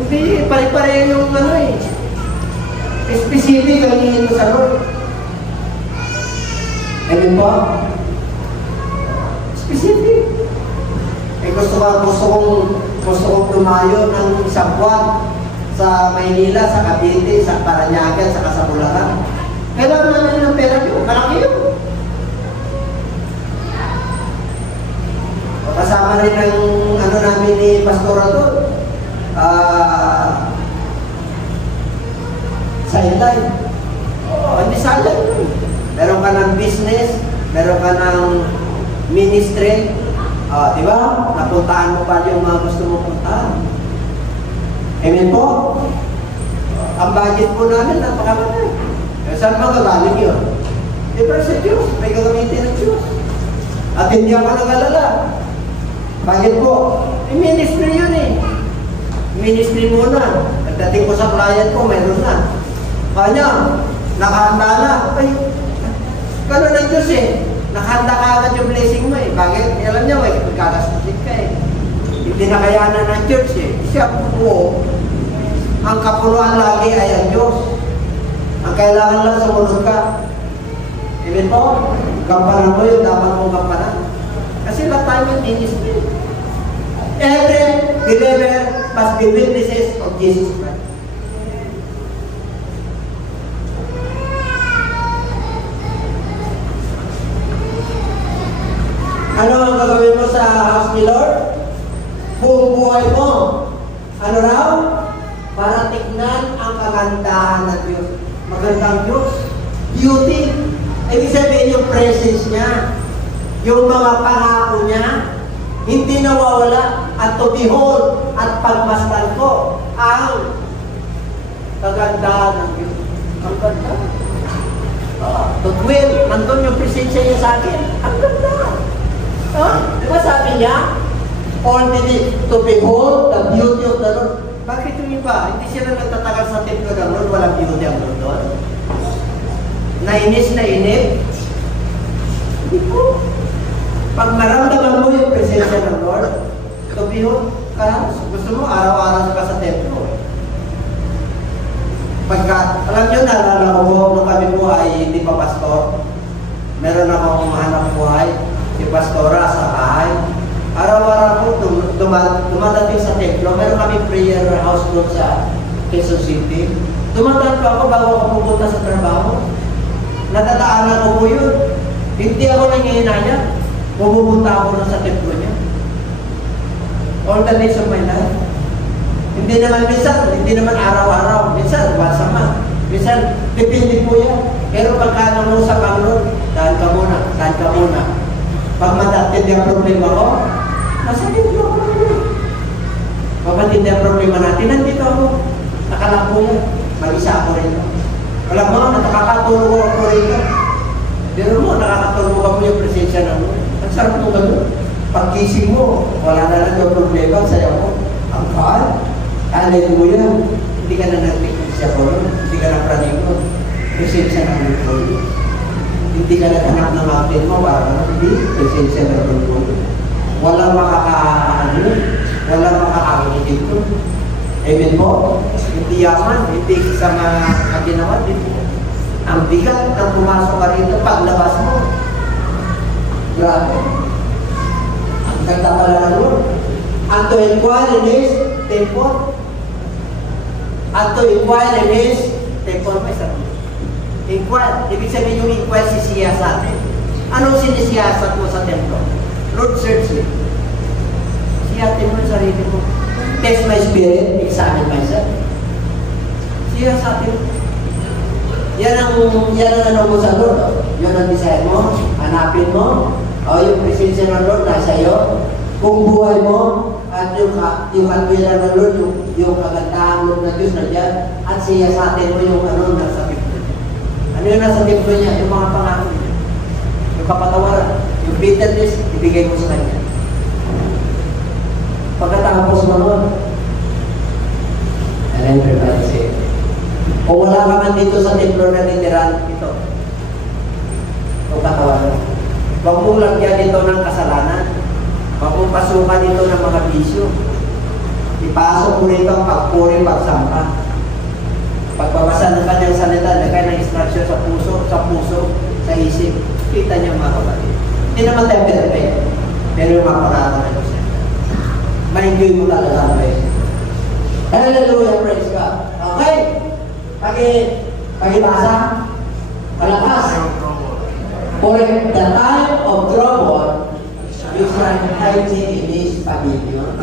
Hindi, pare-pare yung ano eh. Specific ang hingin mo sa Lord. Ganun po? Specific. Eh gusto kong lumayo ng isang buwan sa Maynila, sa Cavite, sa Parañaque, sa Bulacan. Kailangan namin ng pera yun. Malaki yun. Kasama rin ng ano namin ni Pastora doon. Sideline. Hindi sideline yun. Meron ka ng business, meron ka ng ministry. Di ba? Napuntaan mo pa yung mga gusto mo puntahan. Amen po? Ang budget po namin, napakalaki. Saan magagaling yun? Diba sa Diyos? May gagamitin ng Diyos. At hindi ako nag-alala. Bakit po? Ministry yun eh. Ministry muna. Pagdating ko sa client ko, meron na. Kanya, nakahanda na. Ay, gano'n ng Diyos eh. Nakahanda ka agad yung blessing mo eh. Bakit? Alam niyo eh, magkakastusin ka eh. Hindi nakayanan ng church eh. Siya po, ang kapuluan lagi ay ang Diyos. Ang kailangan lang sumunod ka. Amen po? Gampanan mo yun, dapat mong gampanan. Kasi lahat tayo yung ministry. Every believer must be witnesses of Jesus Christ. Ano ang gagawin mo sa house ni Lord? Buong buhay mo. Ano raw? Para tignan ang kagandahan ng Diyos. Magandang Diyos. Beauty. Ibig sabihin yung presence niya. Yung mga pangako niya, hindi nawawala. At to behold, at pagmasdan ko, ang kagandahan ng Diyos. Ang ganda. To dwell, nandun yung presensya niya sa akin. Ang ganda. Di ba sabi niya, only to behold the beauty of the Lord. Bakit yung iba? Hindi sila nagtatagal sa templo ng Lord, walang beauty ang Lord doon. Nainis na inip. Hindi po. Pag maramdaman mo yung presensya ng Lord, to behold ka, gusto mo araw-araw ka sa templo. Pagka, alam nyo, naalala ko nung kami po ay hindi pa pastor, meron akong hanap buhay, si pastora sa bahay. Araw-araw po dumadating sa templo, meron kami prayer house doon sa Quezon City. Dumadaan po ako bago ako pupunta sa trabaho. Natataanan ko po yun. Hindi ako nangihinaya. Pupunta ako na sa templo niya. All the days of my life. Hindi naman araw-araw. Minsan, once a month. Minsan, depende po yan. Pero pagka nangusap ang Lord, dahil ka muna. Pag matatindi ang problema ko, nasa templo ako naman. Pag matindi ang problema natin, nandito ako. Nakalako yan. Mag-isa ako rin. Alam mo, nakakatulog ako rin. Pero mo, nakakatulog ako yung presensya ng Lord. Ang sarap mo gano'n. Pag-gising mo, wala na lang yung problema. Sayo mo, ang kahal. Hallelujah. Hindi ka na nag-tikit siya ko. Hindi ka na praningo. Presensya ng Lord. Hindi ka naghanap ng mountain mo para hindi. Presensya ng Lord. Walang makakaano. Walang makakaano dito. Amen po? Hindi yaman. Hindi sa mga ginawa dito. Ang bigat ng pumasok ka rito paglabas mo. Grabe. Ang ganda pala ng Lord. Ang to inquire in His temple. At to inquire in His temple. May sarap. Inquire. Ibig sabihin yung inquire sisiya sa atin. Anong sinisiyasat mo sa templo? Lord, search me. Siyatin mo yung sarili mo. Test my spirit. Examine myself. Siya sa atin. Yan ang ano mo sa Lord. Yan ang desire mo. Hanapin mo. Yung presensya ng Lord nasa iyo. Kung buhay mo at yung katwiran ng Lord, yung kagandahan Lord na Diyos na dyan, at siya sa atin mo yung ano nasa templo niya. Ano yung nasa templo niya? Yung mga pangako niya. Yung kapatawaran. Yung bitterness, ibigay mo sa Kanya. Pagkatapos mo nun, and then everybody say, kung wala ka man dito sa templo na titiran, ito. Kung katawaran. Huwag mong lagyan dito ng kasalanan. Huwag mong pasukan dito ng mga bisyo. Ipasok mo rito ang pagpuri, pagsampa. Pagbabasa ng kanyang salita, lagay ng instruction sa puso, sa isip. Kita niya mga kapatid. Hindi naman tayo perfect. Pero yung mga parada na Diyos. Ma-enjoy mo talaga ang praise. Hallelujah, praise God. Okay. Pagibasa. Malakas. For the time of trouble, you shall hide him in His pavilion.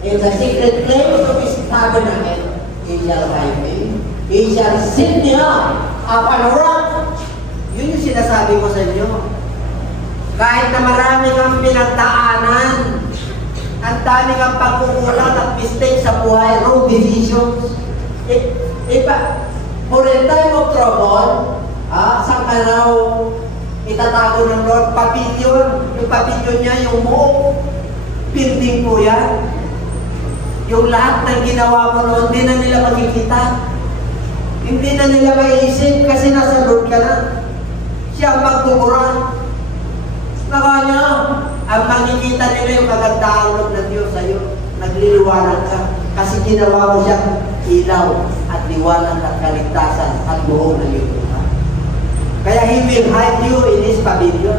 In the secret place of His tabernacle, He shall hide me. He shall sit me upon a rock. Yun yung sinasabi ko sa inyo. Kahit na marami kang pinagdaanan, ang dami kang pagkukulang at mistake sa buhay, wrong decisions. For a time of trouble, saan ka raw itatago ng Lord? Pavilion. Yung pavilion niya, yung buong building po yan. Yung lahat ng ginawa mo noon, hindi na nila makikita. Hindi na nila maiisip kasi nasa Lord ka na. Siya ang magbuburan. Nakanya, ang makikita nila yung kagandahan Lord ng Diyos sa'yo. Nagliliwanag ka. Kasi ginawa mo siyang ilaw at liwanag at kaligtasan at buong ng iyong buhay. Kaya He will hide you in His pavilion.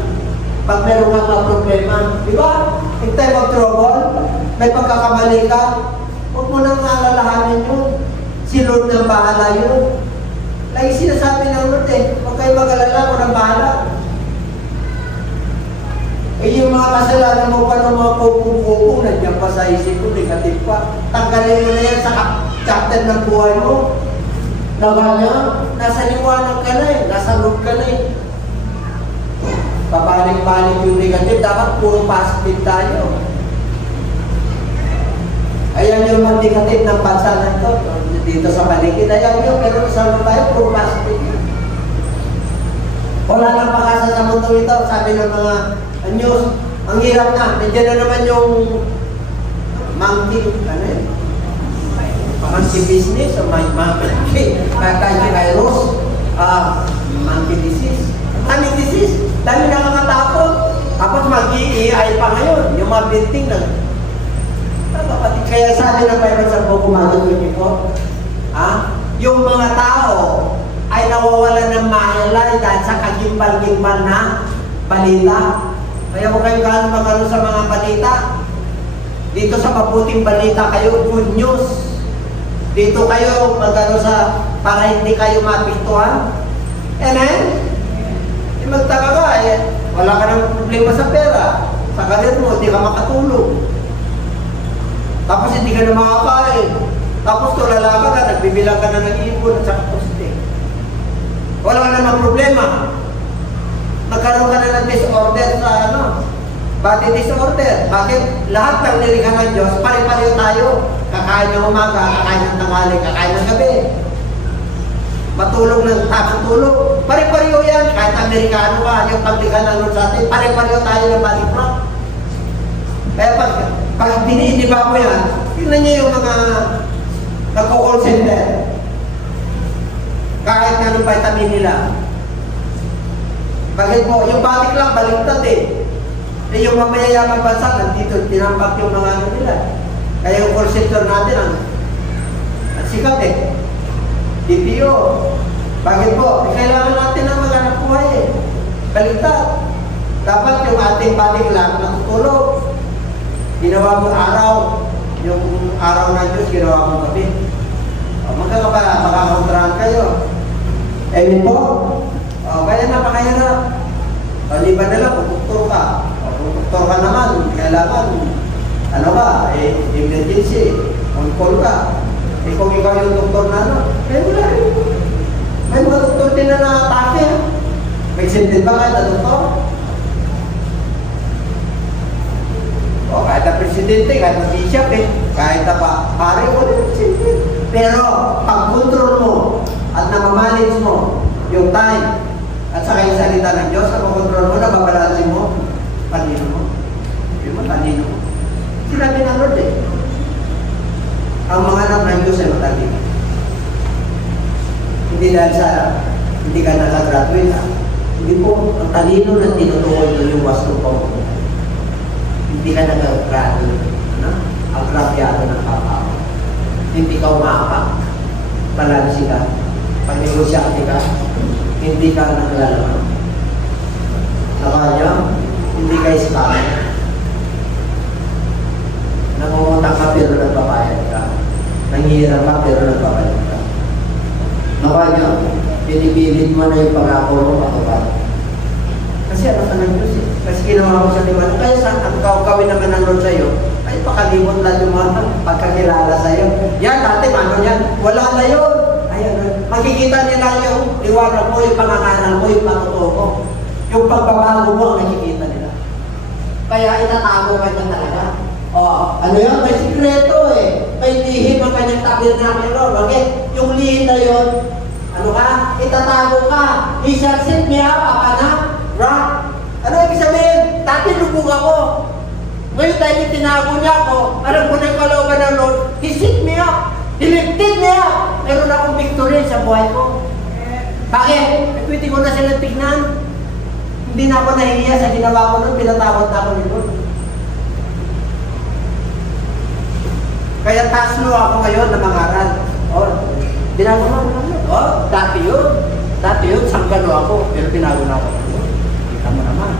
Pag meron kang mga problema, di ba? In time of trouble, may pagkakamali ka, huwag mo nang alalahanin yun. Si Lord nang bahala yun. Like sinasabi ng Lord huwag kayo mag-alala, ako nang bahala. Yung mga kasalanan mo pa ng mga kupong-kupong, nandiyan pa sa isip ko, negative pa. Tanggalin mo na yan sa chapter ng buhay mo. Nawa niya, nasa liwanag ka na eh, nasa loob ka na eh. Pabalik-balik yung negative, dapat puro positive tayo. Ayan yung mga negative ng bansa na ito, dito sa paligid. Ayan yung, pero sa tayo, puro positive yun. Wala nang pakasa sa mundo ito, sabi ng mga news, ang hirap na, nandiyan na naman yung monkey, ano yun? Monkey business o monkey virus, monkey disease. Daming disease, dami nakakatakot. Tapos mag-i-AI pa ngayon, yung mga building na. Kaya sabi ng Bible sa buong Matthew 24, yung mga tao ay nawawalan ng mahalay dahil sa kagimbal-gimbal na balita. Kaya huwag kayo gaano magkaroon sa mga balita. Dito sa mabuting balita kayo, good news. Dito kayo magkaroon sa, para hindi kayo mapituhan. Amen? Magtaka ka wala ka ng problema sa pera. Sa karir mo, hindi ka makatulog. Tapos hindi ka na makakain. Tapos tulala ka na, nagbibilang ka na ng ibon at saka poste. Wala ka namang problema. Nagkaroon ka na ng disorder sa body disorder. Bakit? Lahat ng nilikha ng Diyos, pare-pareho tayo. Kakain ng umaga, kakain ng tanghali, kakain ng gabi. Matulog ng tamang tulog. Pare-pareho yan. Kahit Amerikano ka, yung paglikha ng Lord sa atin, pare-pareho tayo ng body clock. Kaya pag dinidiba ko yan, tingnan niyo yung mga nagko-call center. Kahit nga ng vitamin nila. Bakit po? Yung body clock, baliktad eh. Yung mamayayamang bansa, nandito, tinambak yung mga ano nila. Kaya yung call center natin, ang sikat eh. DPO. Bakit po? Kailangan natin ng maghanap buhay eh. Baliktad. Dapat yung ating body clock natutulog. Ginawa mo araw. Yung araw na Diyos, ginawa mo gabi. Makakakontrahan kayo. Amen po? Kaya napakahirap. Liban na lang, kung ka. Kung doktor ka naman, kailangan, ano ka, emergency, on-call ka. Kung ikaw yung doktor na wala rin. May mga doktor din na na-atake. May excited ba kayo na doktor? Kahit na presidente, kahit na bishop kahit na pare, wala yung excited. Pero, pag-control mo at namamanage mo yung time at saka yung salita ng Diyos, ang control mo, nababalansin mo, panino mo. Yung mo, panino mo. Sinabi ng Lord ang mga anak ng Diyos ay matalino. Hindi dahil sa, hindi ka nakagraduate Hindi po, ang talino na tinutukoy doon yung wasto po. Hindi ka nakagraduate. Ang grabyado ng kapao. Hindi ka umapak. Balansi ka. Pag-negosyate ka. Hindi ka naglalaman. Nakanya, hindi ka scammer. Nangungutang ka pero nagbabayad ka. Nanghihirap ka pero nagbabayad ka. Nakanya, pinipilit mo na yung pangako mo patupad. Kasi ano ka ng Diyos Kasi ginawa mo sa liwan. Kaya saan ang gawin naman ng Lord sa'yo? Ay pakalimot lang yung mga pagkakilala sa'yo. Yan, dati ano yan? Wala na yun. Ayan, makikita nila yung liwanag mo, yung pangangaral mo, yung patuto mo. Yung pagbabago mo ang nakikita nila. Kaya itatago ka niya talaga. Ano yan? May sikreto May lihim ang kanyang tabernakulo. Bakit? Yung lihim na yun, ano ka? Itatago ka. He shall set me up, rock. Ano ibig sabihin? Dati lubog ako. Ngayon dahil tinago niya ako, alam ko na yung kalooban ng Lord, He set me up. He lifted me up. Meron akong victory sa buhay ko. Bakit? Pwede ko na sila tignan. Hindi na ako nahihiya sa ginawa ko nun, pinatawad na ako ni Lord. Kaya tasno ako ngayon na mangaral. Binago na ako. Dati yun, sanggalo ako, pero binago na ako. Kita mo naman.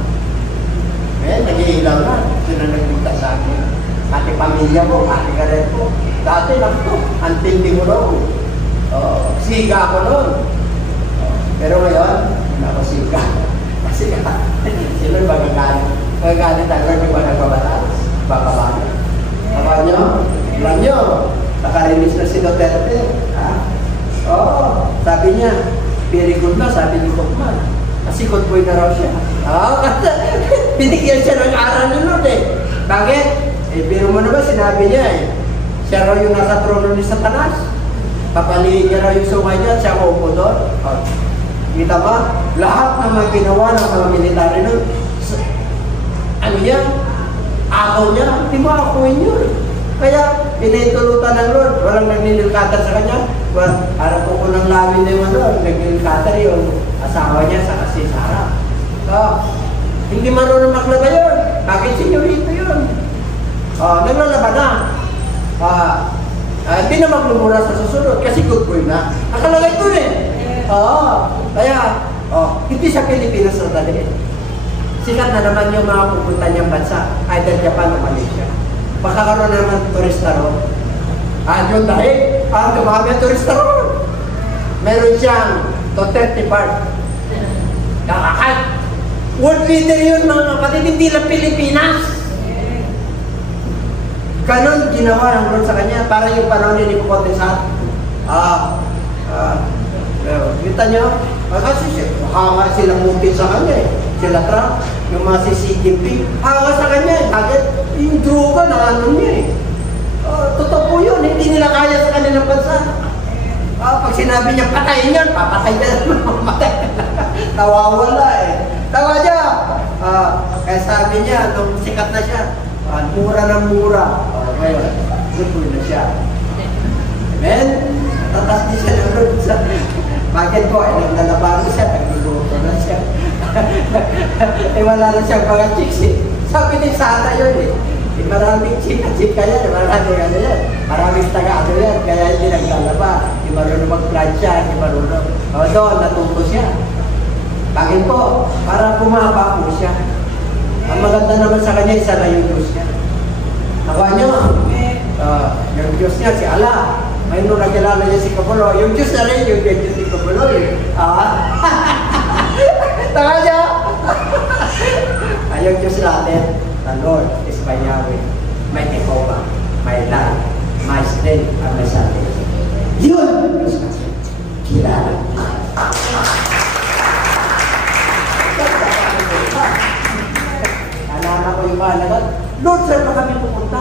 Nag-iilaw na. Sila nagpunta sa akin. Pati pamilya mo, pati ka rin po. Dati lang ito, antindi mo raw. Siga ako noon. Pero ngayon, hindi ako siga. Kasi sila magagalit. Magagalit talaga yung mga nagbabatas. Bababago. Alam nyo, nakarinis na si Duterte. Sabi niya, very good na, sabi ni Tokman. Kasi good boy na raw siya. Kasi binigyan siya ng aral ni Lord eh. Bakit? Biro mo naman, sinabi niya eh. Siya raw yung nasa trono ni Satanas. Papalihin niya raw yung sungay niya, siya maupo doon. Kita ba? Lahat ng mga ginawa ng mga military nun, ano niya? Akaw niya, hindi mo akuin yun. Kaya, pinahintulutan ng Lord, walang nagninilkater sa kanya. Harap ko ng lamin na yung nagninilkater yung asawa niya sa kasi Sarah. Hindi marunong maglaba yun. Bakit senyorito yun? Naglalaba na. Hindi na maglumura sa susunod kasi good boy na. Nakalagay ito eh. Kaya, hindi sa Pilipinas na dali. Sikat na naman yung mga pupunta niyang bansa, either Japan o Malaysia. Makakaroon na naman turista ron. Yun dahil, dumami ang turista ron. Meron siyang Duterte Park. Kakakat. World leader yun mga kapatid, hindi lang Pilipinas. Ganon ginawa ng Lord sa kanya, para yung panahon ni Nicopotesan. Kita nyo? Kasi hanga silang mungkin sa kanya eh. Sila Trump, yung mga si Xi Jinping, hanga sa kanya eh. Bakit? Yung droga na ano niya eh. Totoo po yun, hindi nila kaya sa kanilang bansa. Pag sinabi niya, patayin niya, papatay niya naman. Nawawala eh. Tawa niya. Kaya sabi niya, nung sikat na siya, mura ng mura. Ngayon, good na siya. Amen? Tatas din siya ng Lord. Bakit po? Naglalabaro siya, nagluluto na siya. Wala na siyang mga chicks eh. Sabi ni Sana yun eh. Maraming chika-chika yan, maraming ano yan. Maraming taga-ano yan, kaya hindi naglalaba. Hindi marunong mag-plancha, hindi marunong. Doon, natuto siya. Bakit po? Para pumaba po siya. Ang maganda naman sa kanya, isa na yung Diyos niya. Nakuha niyo, yung Diyos niya, si Allah. May nung nakilala niya si Kapulo, yung Diyos na rin, yung Diyos si Kapulo eh. Taka niya? Yung Diyos natin, the Lord is my Yahweh, my Jehovah, my God, my strength, and my salvation. Yun! Diyos natin. Kilala. Alala ko yung mahalagat, Lord, saan pa kami pupunta?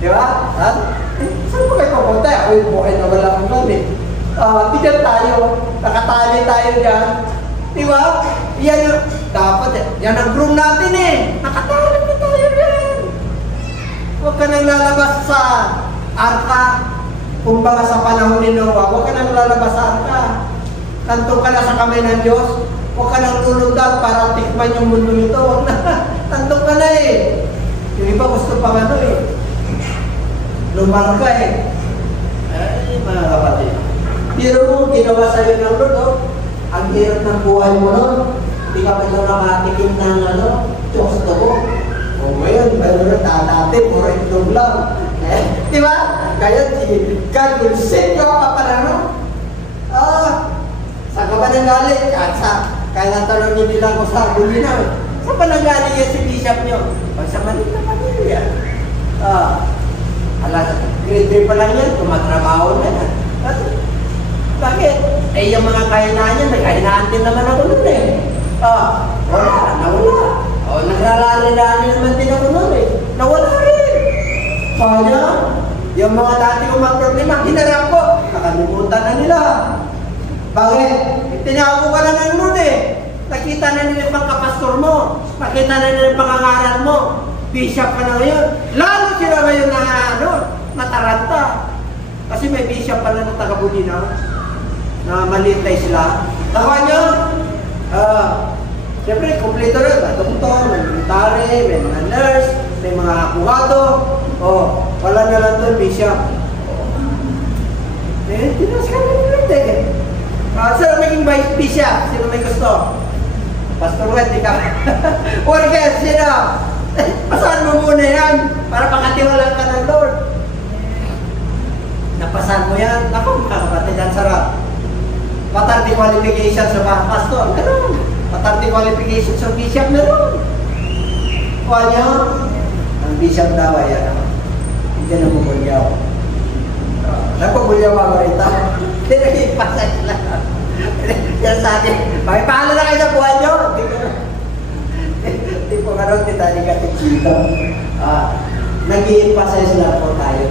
Di ba? Saan pa kayo pupunta? Ako yung buhay na wala kong kami. Tignan tayo, nakatali tayo dyan. Di ba? Yan yung, dapat yan ang groom natin eh. Nakatali na tayo yan. Huwag ka nang lalabas sa arka. Kumbaga sa panahon ni Noah, huwag ka nang lalabas sa arka. Nandun ka na sa kamay ng Diyos. Huwag ka nang lulundag para tikman yung mundo nito. Huwag na. Nandun ka na eh. Yung iba gusto pang ano eh. Lumarka eh. Ay, mga kapatid. Pero mo, ginawa sa'yo ng Lord, oh. Ang hirap ng buhay mo nun. Hindi ka pa lang nakatikim ng ano, Diyos na ko. O ngayon, meron na tatati, puro itlog lang. Di ba? Kaya God will send you up pa no? Saan ka ba nanggaling? Kaya natanongin nila ko sa Bulinaw. Saan ba nanggaling yan si Bishop nyo? Sa Manila, Manila. Grade 3 pa lang yan, tumatrabaho na yan. Bakit? Yung mga kahinaan yan, nagkahinaan din naman ako nun eh. Wala, nawala. Nagrarali-rali naman din ako nun eh. Nawala rin. Kaya, yung mga dati kong mga problema, hinarap ko, nakalimutan na nila. Bakit? Tinago ka na ng nun eh. Nakita na nila yung pagkapastor mo. Nakita na nila yung pangangaral mo. Bishop ka na ngayon. Lalo sila ngayon na nataranta. Kasi may bishop pala na taga-Bulinaw na maliit na isla. Tawa nyo? Siyempre, kompleto rin. May doktor, may military, may mga nurse, may mga abogado. Wala na lang doon, bishop. Tinas ka na nila eh. Sino maging vice bishop? Sino may gusto? Pastor Wet, ikaw. Worker, sino? Pasahan mo muna yan para pakatiwalaan ka ng Lord. Napasahan mo yan. Naku, mga kapatid, ang sarap. Matarte qualification sa mga pastor. Meron. Matarte qualification sa bishop. Meron. Kuha niyo, ang bishop daw ay hindi na mumulyaw. Nagpabulyaw ako rito. pasay lang. Yan sabi, paano na kayo sa buhay nyo? Hindi po karoon, titali ka dito. Nag-i-pasay sila po tayo.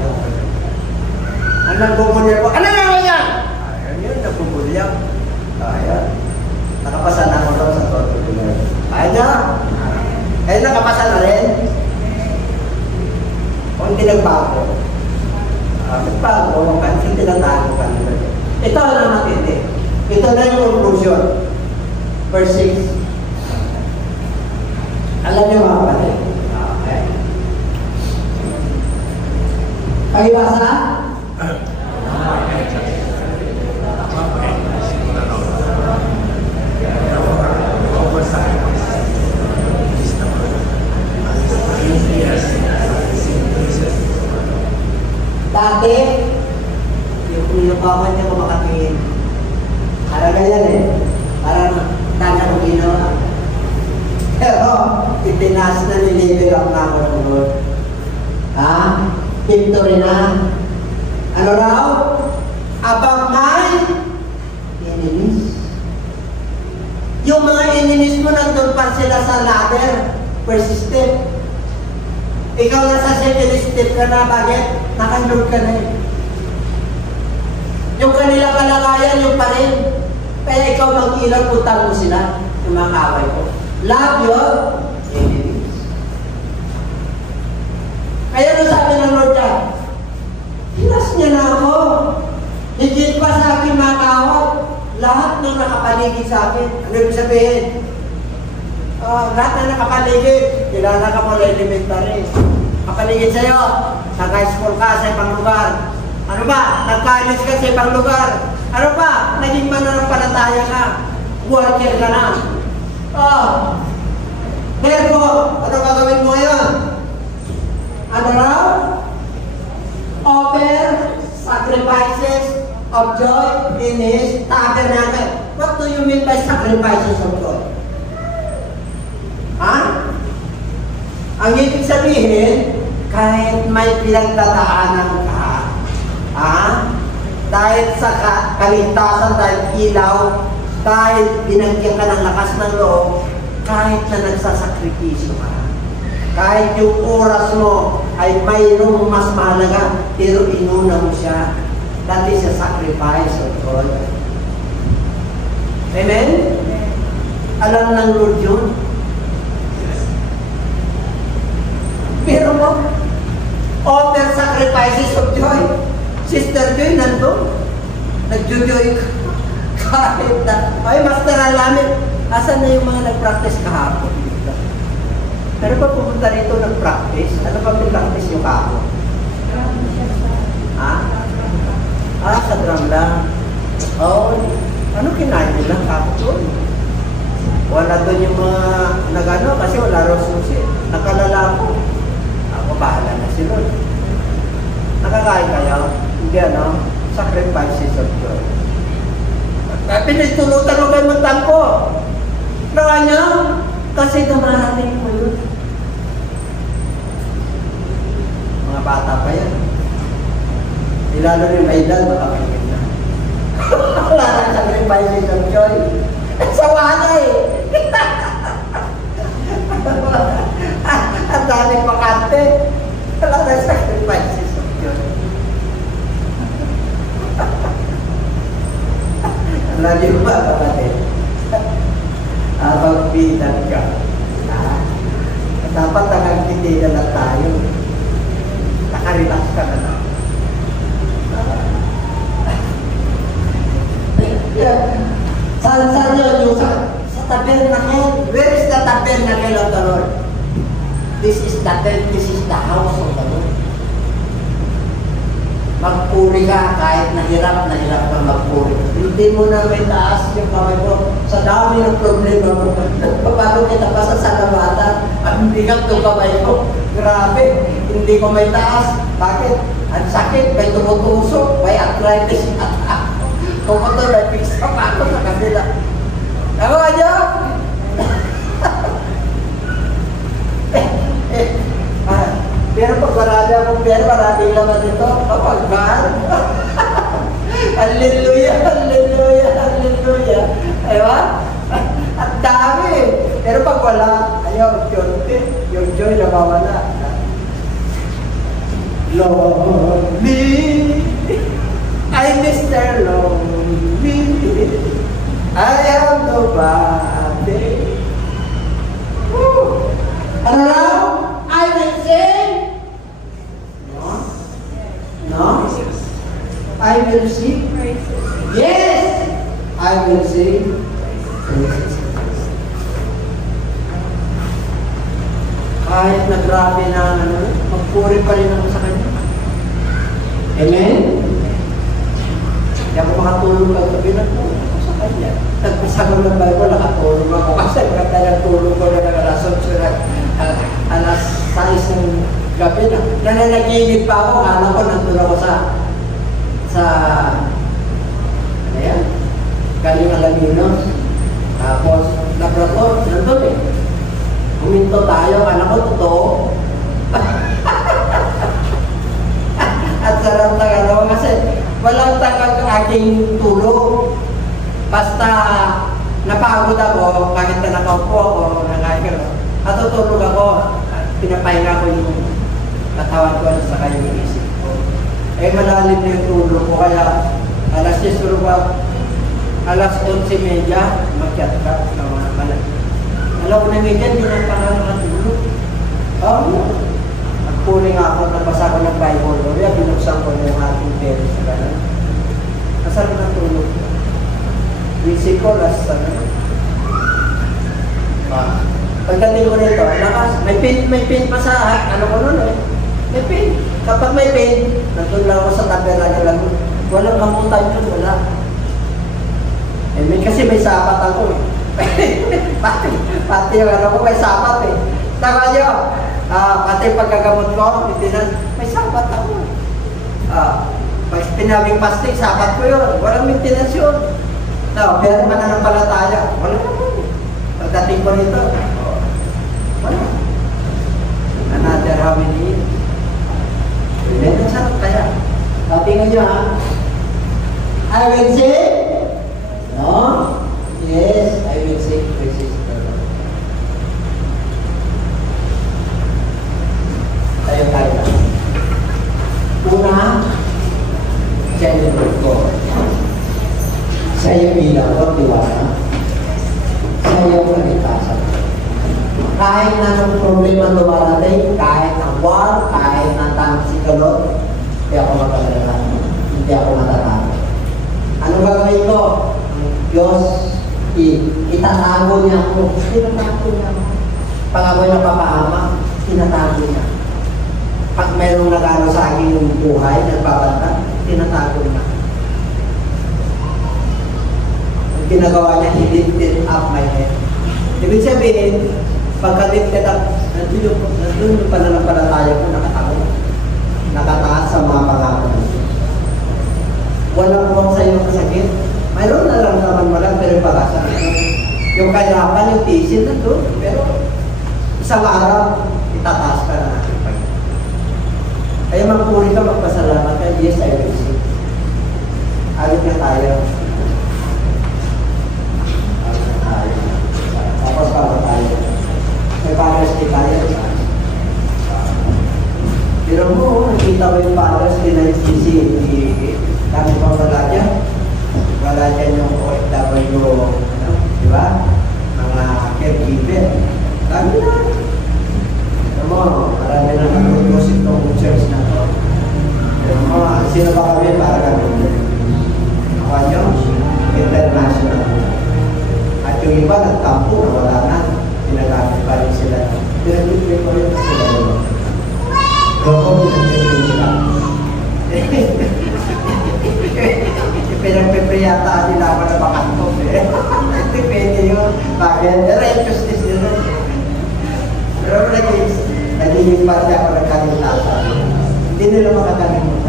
Ang nagbumulya po, ano na yan? Ayan yun, nagbumulya. Ayan. Nakapasa na ako daw sa toto. Ayan na. Ayan, nakapasa na rin. Kung hindi nagbago. Nagbago, kasi tinatago ka nila. Ito ang matindi. Ito na yung conclusion. Verse 6. Alam niyo mga kapatid. Okay. Pakibasa? Dati, yung inupawan niya kung makatingin. Halaga yan eh. Parang tanda ko ginawa. Pero, itinaas na nililig up na ako ng Lord. Ha? Victory na. Ano raw? Above my enemies. Yung mga enemies mo nandun pa sila sa ladder. Persistent. Ikaw na sa second step ka na, bakit? Naka-Lord ka na eh. Yung kanila kalagayan, yung pa rin. Kaya ikaw mag-ilaw, putang mo sila, yung mga kaway ko. Love your enemies. Kaya nung sabi ng Lord niya, hinas niya na ako. Higit pa sa akin mga kaway, lahat ng nakapaligid sa akin. Ano yung sabihin? Lahat na nakapaligid, kilala ka mo elementary. Kapaligid sa'yo, sa high school ka, sa ibang lugar. Ano ba? Nag-college ka sa ibang lugar. Ano ba? Naging mananampalataya ka. Worker ka na. Therefore, ano gagawin mo ngayon? Ano raw? Offer sacrifices of joy in His tabernacle. What do you mean by sacrifices of joy? Ha? Ang ibig sabihin, kahit may pinagdadaanan ka, dahil sa kaligtasan, dahil ilaw, dahil binagyan ka ng lakas ng loob, kahit na nagsasakripisyo ka, kahit yung oras mo ay mayroong mas mahalaga, pero inuna mo siya. That is a sacrifice of God. Amen? Alam ng Lord yun. Pero mo, offer sacrifices of joy. Sister Joy, nandun. Nag-joy kahit na. Ay, Master Alamin, asan na yung mga nag-practice kahapon? Pero pa pumunta rito nag-practice? Ano ba pinag-practice yung kahapon? Sa drum lang. Ano kinain nila kahapon? Wala doon yung mga nagano kasi wala raw susi. Nakalala ko. Ako bahala na si Lord. Nakakain kayo? Hindi sacrifices of joy. Pinitulutan mo kayo magtampo. Nawa niya, kasi dumarating mo yun. Mga bata pa yan. Ilalo rin may edad, makapagin na. Wala na sacrifices of joy. Sawa na eh. Ang daming pakante. Wala na sacrifices of joy. Alam niyo ba, kapatid? Magbidag ka. Dapat nakagtitigan na tayo. Nakarelax ka na lang. Saan yun yung sa tabernacle? Where is the tabernacle of the Lord? This is the house of the Lord. Magpuri ka kahit nahirap ka magpuri. Hindi mo na may taas yung kamay mo. Sa dami ng problema mo. Paano kita pa sa salamatan? Ang bigat ng kamay mo. Grabe, hindi ko may taas. Bakit? Ang sakit, may tumutusok, may arthritis. Kung ito, may fix up ako sa kabila. Ako ka dyan? Pero pag marami akong pero maraming laman ito, kapag mahal. Hallelujah, hallelujah. Diba? At dami. Pero pag wala, ayaw, yung joy na mawala. Lonely, I Mr. Lonely, I am nobody. Woo! Ano lang? I will sing. No? No? I will sing. Yes! I will sing. Kahit na grabe na magpuri pa rin ako sa kanya. Amen? Hindi ako makatulog kagabi, nagtulog ako sa kanya. Nagpasagol ng Bible, nakatulog ako. Kasi kata nagtulog ko na alas 8 na alas 6 ng gabi na. Nananaginip pa ako, kala ko nandun ako sa ayan, galing Alaminos. Tapos, Labrador, nandun eh. Huminto tayo, anak ko, totoo. At sarap na kasi walang tagag aking tulog. Basta napagod ako, kahit na nakaupo ako, nakain ko, natutulog ako, pinapahinga ko yung katawan ko sa kanyang isip ko. Eh malalim na yung tulog ko, kaya alas 10 tulog ako, alas 11:30, makyat ka, alam ko na medyan, hindi na pa nakatulog. Nagpuling ako, nagbasa ko ng Bible. Kaya binuksan ko na yung ating parents na gano'n. Nasaan ko natulog? Isip ko, last pagdating ko nito, may pin pa sa, ano ko nun eh. May pin. Kapag may pin, nandun lang ako sa tabera na lang. Walang kamutan yun, wala. Eh, kasi may sapat ako eh. pati yung ano ko, may sapat eh. Tama nyo? Pati pagkagamot ko, may sapat ako. Pag pinabing pastik, sapat ko yun. Walang maintenance yun. Pero mananampalataya, wala naman. Pagdating ko nito, wala. Another how many years? Hindi na sarap kaya. Tingnan nyo ha. I will say, no? Yes, I will say, resist. Tayo na. Una, celebrate ko. Sa iyong ilaw at diwana. Sa iyong kaligtasan. Kahit na anong problema dumarating, kahit ang war, kahit na sikalot, hindi ako mapagalaman. Hindi ako matatakot. Ano gagawin ko? Diyos, itatago niya ako. Tinatago niya ako. Pag ako'y napapahamak, tinatago niya. Pag mayroong nag-ano sa akin yung buhay, nagbabanta, tinatago niya. Ang ginagawa niya, he lifted up my head. Ibig sabihin, pagka-lifted up, nandun yung pananampalataya ko, nakataas sa mga pangako. Walang buwang sa iyong kasakit. Mayroon na lang naman mo lang, pero pag-asa. Yung kahirapan, yung tisin nandun, pero isang araw, itataas ka na natin. Kaya magpuri ka, magpasalamat ka, yes, I will see. Alit na tayo. Tapos para tayo. May Father's Day tayo. Pero mo, nakita ko yung Father's Day na yung kami pang wala dyan. Wala dyan yung OFW, di ba? Mga caregiver. Dami na. Marami na nag-produce itong church na ito. Sino ba kami para kami? Ako nyo, international. At yung iba nagtampo, wala na. Pinagamit pa rin sila. Pinag-trip ko rin sila. Gawin pinag-trip sila. Pinag-priyata nila ako na bakantong eh. Depende yun. Bakit? Pero justice nila. Pero naging parte ako ng kaligtasan. Hindi nila makakalimutan.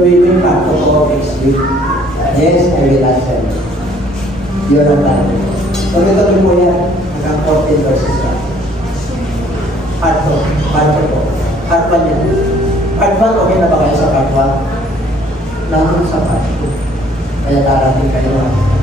will be in part of next week. Yes, I will answer you. Yun ang tanong. Tuloy-tuloy mo yan hanggang 14 verses lang. Part 2. Part 2 po. Part 1 yan. Part 1, okay na ba kayo sa part 1? Naman sa part 2. Kaya darating kayo.